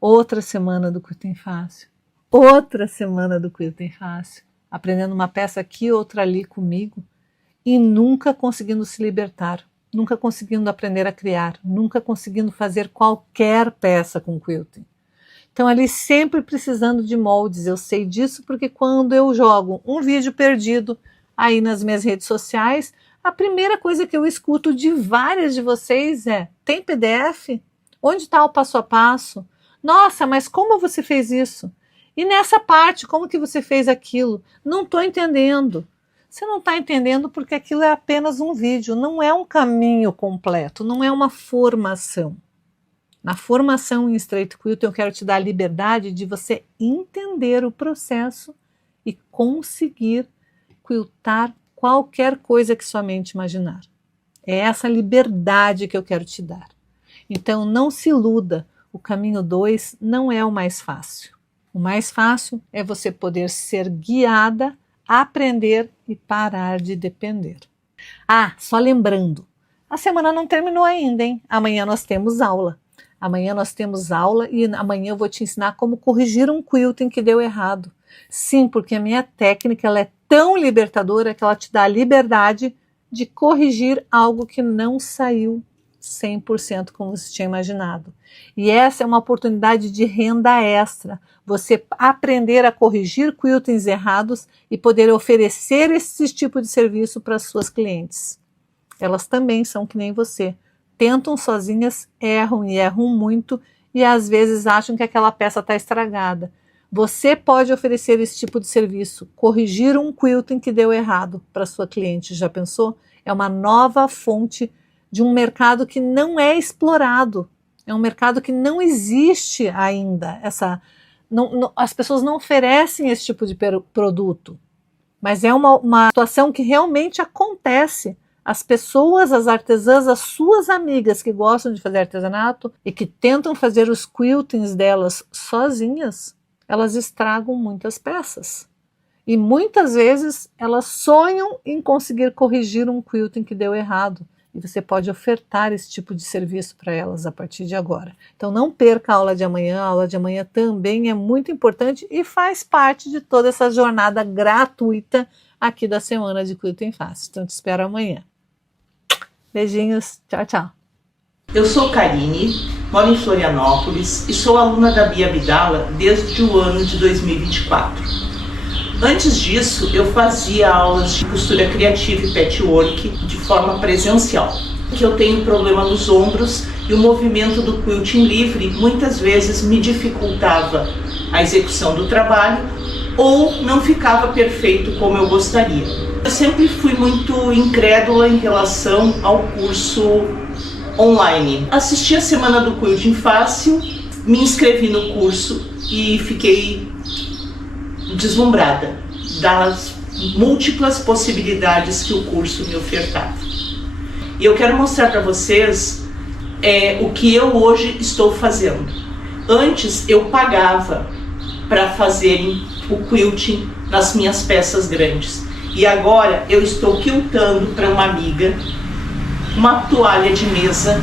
outra semana do Quilting Fácil, outra semana do Quilting Fácil, aprendendo uma peça aqui, outra ali comigo, e nunca conseguindo se libertar, nunca conseguindo aprender a criar, nunca conseguindo fazer qualquer peça com quilting. Então ali sempre precisando de moldes, eu sei disso porque quando eu jogo um vídeo perdido aí nas minhas redes sociais, a primeira coisa que eu escuto de várias de vocês é: tem PDF? Onde está o passo a passo? Nossa, mas como você fez isso? E nessa parte, como que você fez aquilo? Não estou entendendo. Você não está entendendo porque aquilo é apenas um vídeo, não é um caminho completo, não é uma formação. Na formação em Straight Quilting eu quero te dar a liberdade de você entender o processo e conseguir quiltar qualquer coisa que sua mente imaginar. É essa liberdade que eu quero te dar. Então não se iluda, o caminho 2 não é o mais fácil. O mais fácil é você poder ser guiada, aprender e parar de depender. Ah, só lembrando, a semana não terminou ainda, hein? Amanhã nós temos aula. Amanhã nós temos aula e amanhã eu vou te ensinar como corrigir um quilting que deu errado. Sim, porque a minha técnica ela é tão libertadora que ela te dá a liberdade de corrigir algo que não saiu 100% como você tinha imaginado. E essa é uma oportunidade de renda extra. Você aprender a corrigir quiltings errados e poder oferecer esse tipo de serviço para as suas clientes. Elas também são que nem você. Tentam sozinhas, erram e erram muito e às vezes acham que aquela peça está estragada. Você pode oferecer esse tipo de serviço, corrigir um quilting que deu errado para sua cliente. Já pensou? É uma nova fonte de um mercado que não é explorado. É um mercado que não existe ainda. As pessoas não oferecem esse tipo de produto. Mas é uma situação que realmente acontece. As pessoas, as artesãs, as suas amigas que gostam de fazer artesanato e que tentam fazer os quiltings delas sozinhas, elas estragam muitas peças. E muitas vezes elas sonham em conseguir corrigir um quilting que deu errado. E você pode ofertar esse tipo de serviço para elas a partir de agora. Então não perca a aula de amanhã. A aula de amanhã também é muito importante e faz parte de toda essa jornada gratuita aqui da Semana de Quilting Fácil. Então te espero amanhã. Beijinhos. Tchau, tchau. Eu sou Karine, moro em Florianópolis e sou aluna da Bia Abdala desde o ano de 2024. Antes disso, eu fazia aulas de costura criativa e patchwork de forma presencial. Porque eu tenho problema nos ombros e o movimento do quilting livre muitas vezes me dificultava a execução do trabalho ou não ficava perfeito como eu gostaria. Eu sempre fui muito incrédula em relação ao curso online. Assisti a Semana do Quilting Fácil, me inscrevi no curso e fiquei deslumbrada das múltiplas possibilidades que o curso me ofertava. E eu quero mostrar para vocês o que eu hoje estou fazendo. Antes eu pagava para fazerem o quilting nas minhas peças grandes. E agora eu estou quiltando para uma amiga uma toalha de mesa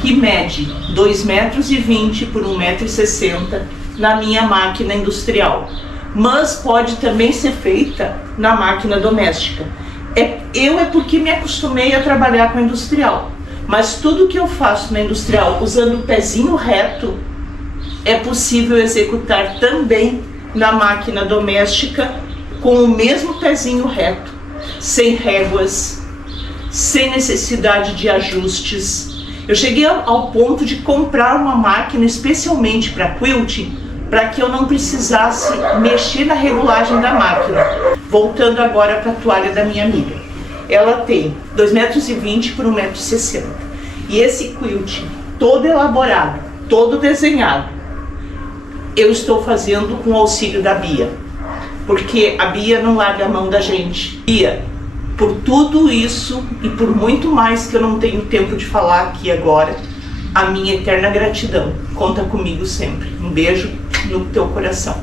que mede 2,20 metros por 1,60 m na minha máquina industrial. Mas pode também ser feita na máquina doméstica. Eu porque me acostumei a trabalhar com a industrial. Mas tudo que eu faço na industrial usando o pezinho reto é possível executar também na máquina doméstica com o mesmo pezinho reto, sem réguas, sem necessidade de ajustes. Eu cheguei ao ponto de comprar uma máquina especialmente para quilting, para que eu não precisasse mexer na regulagem da máquina. Voltando agora para a toalha da minha amiga. Ela tem 2,20 metros por 1,60 m. E esse quilting, todo elaborado, todo desenhado, eu estou fazendo com o auxílio da Bia. Porque a Bia não larga a mão da gente. Bia, por tudo isso e por muito mais que eu não tenho tempo de falar aqui agora, a minha eterna gratidão. Conta comigo sempre. Um beijo no teu coração.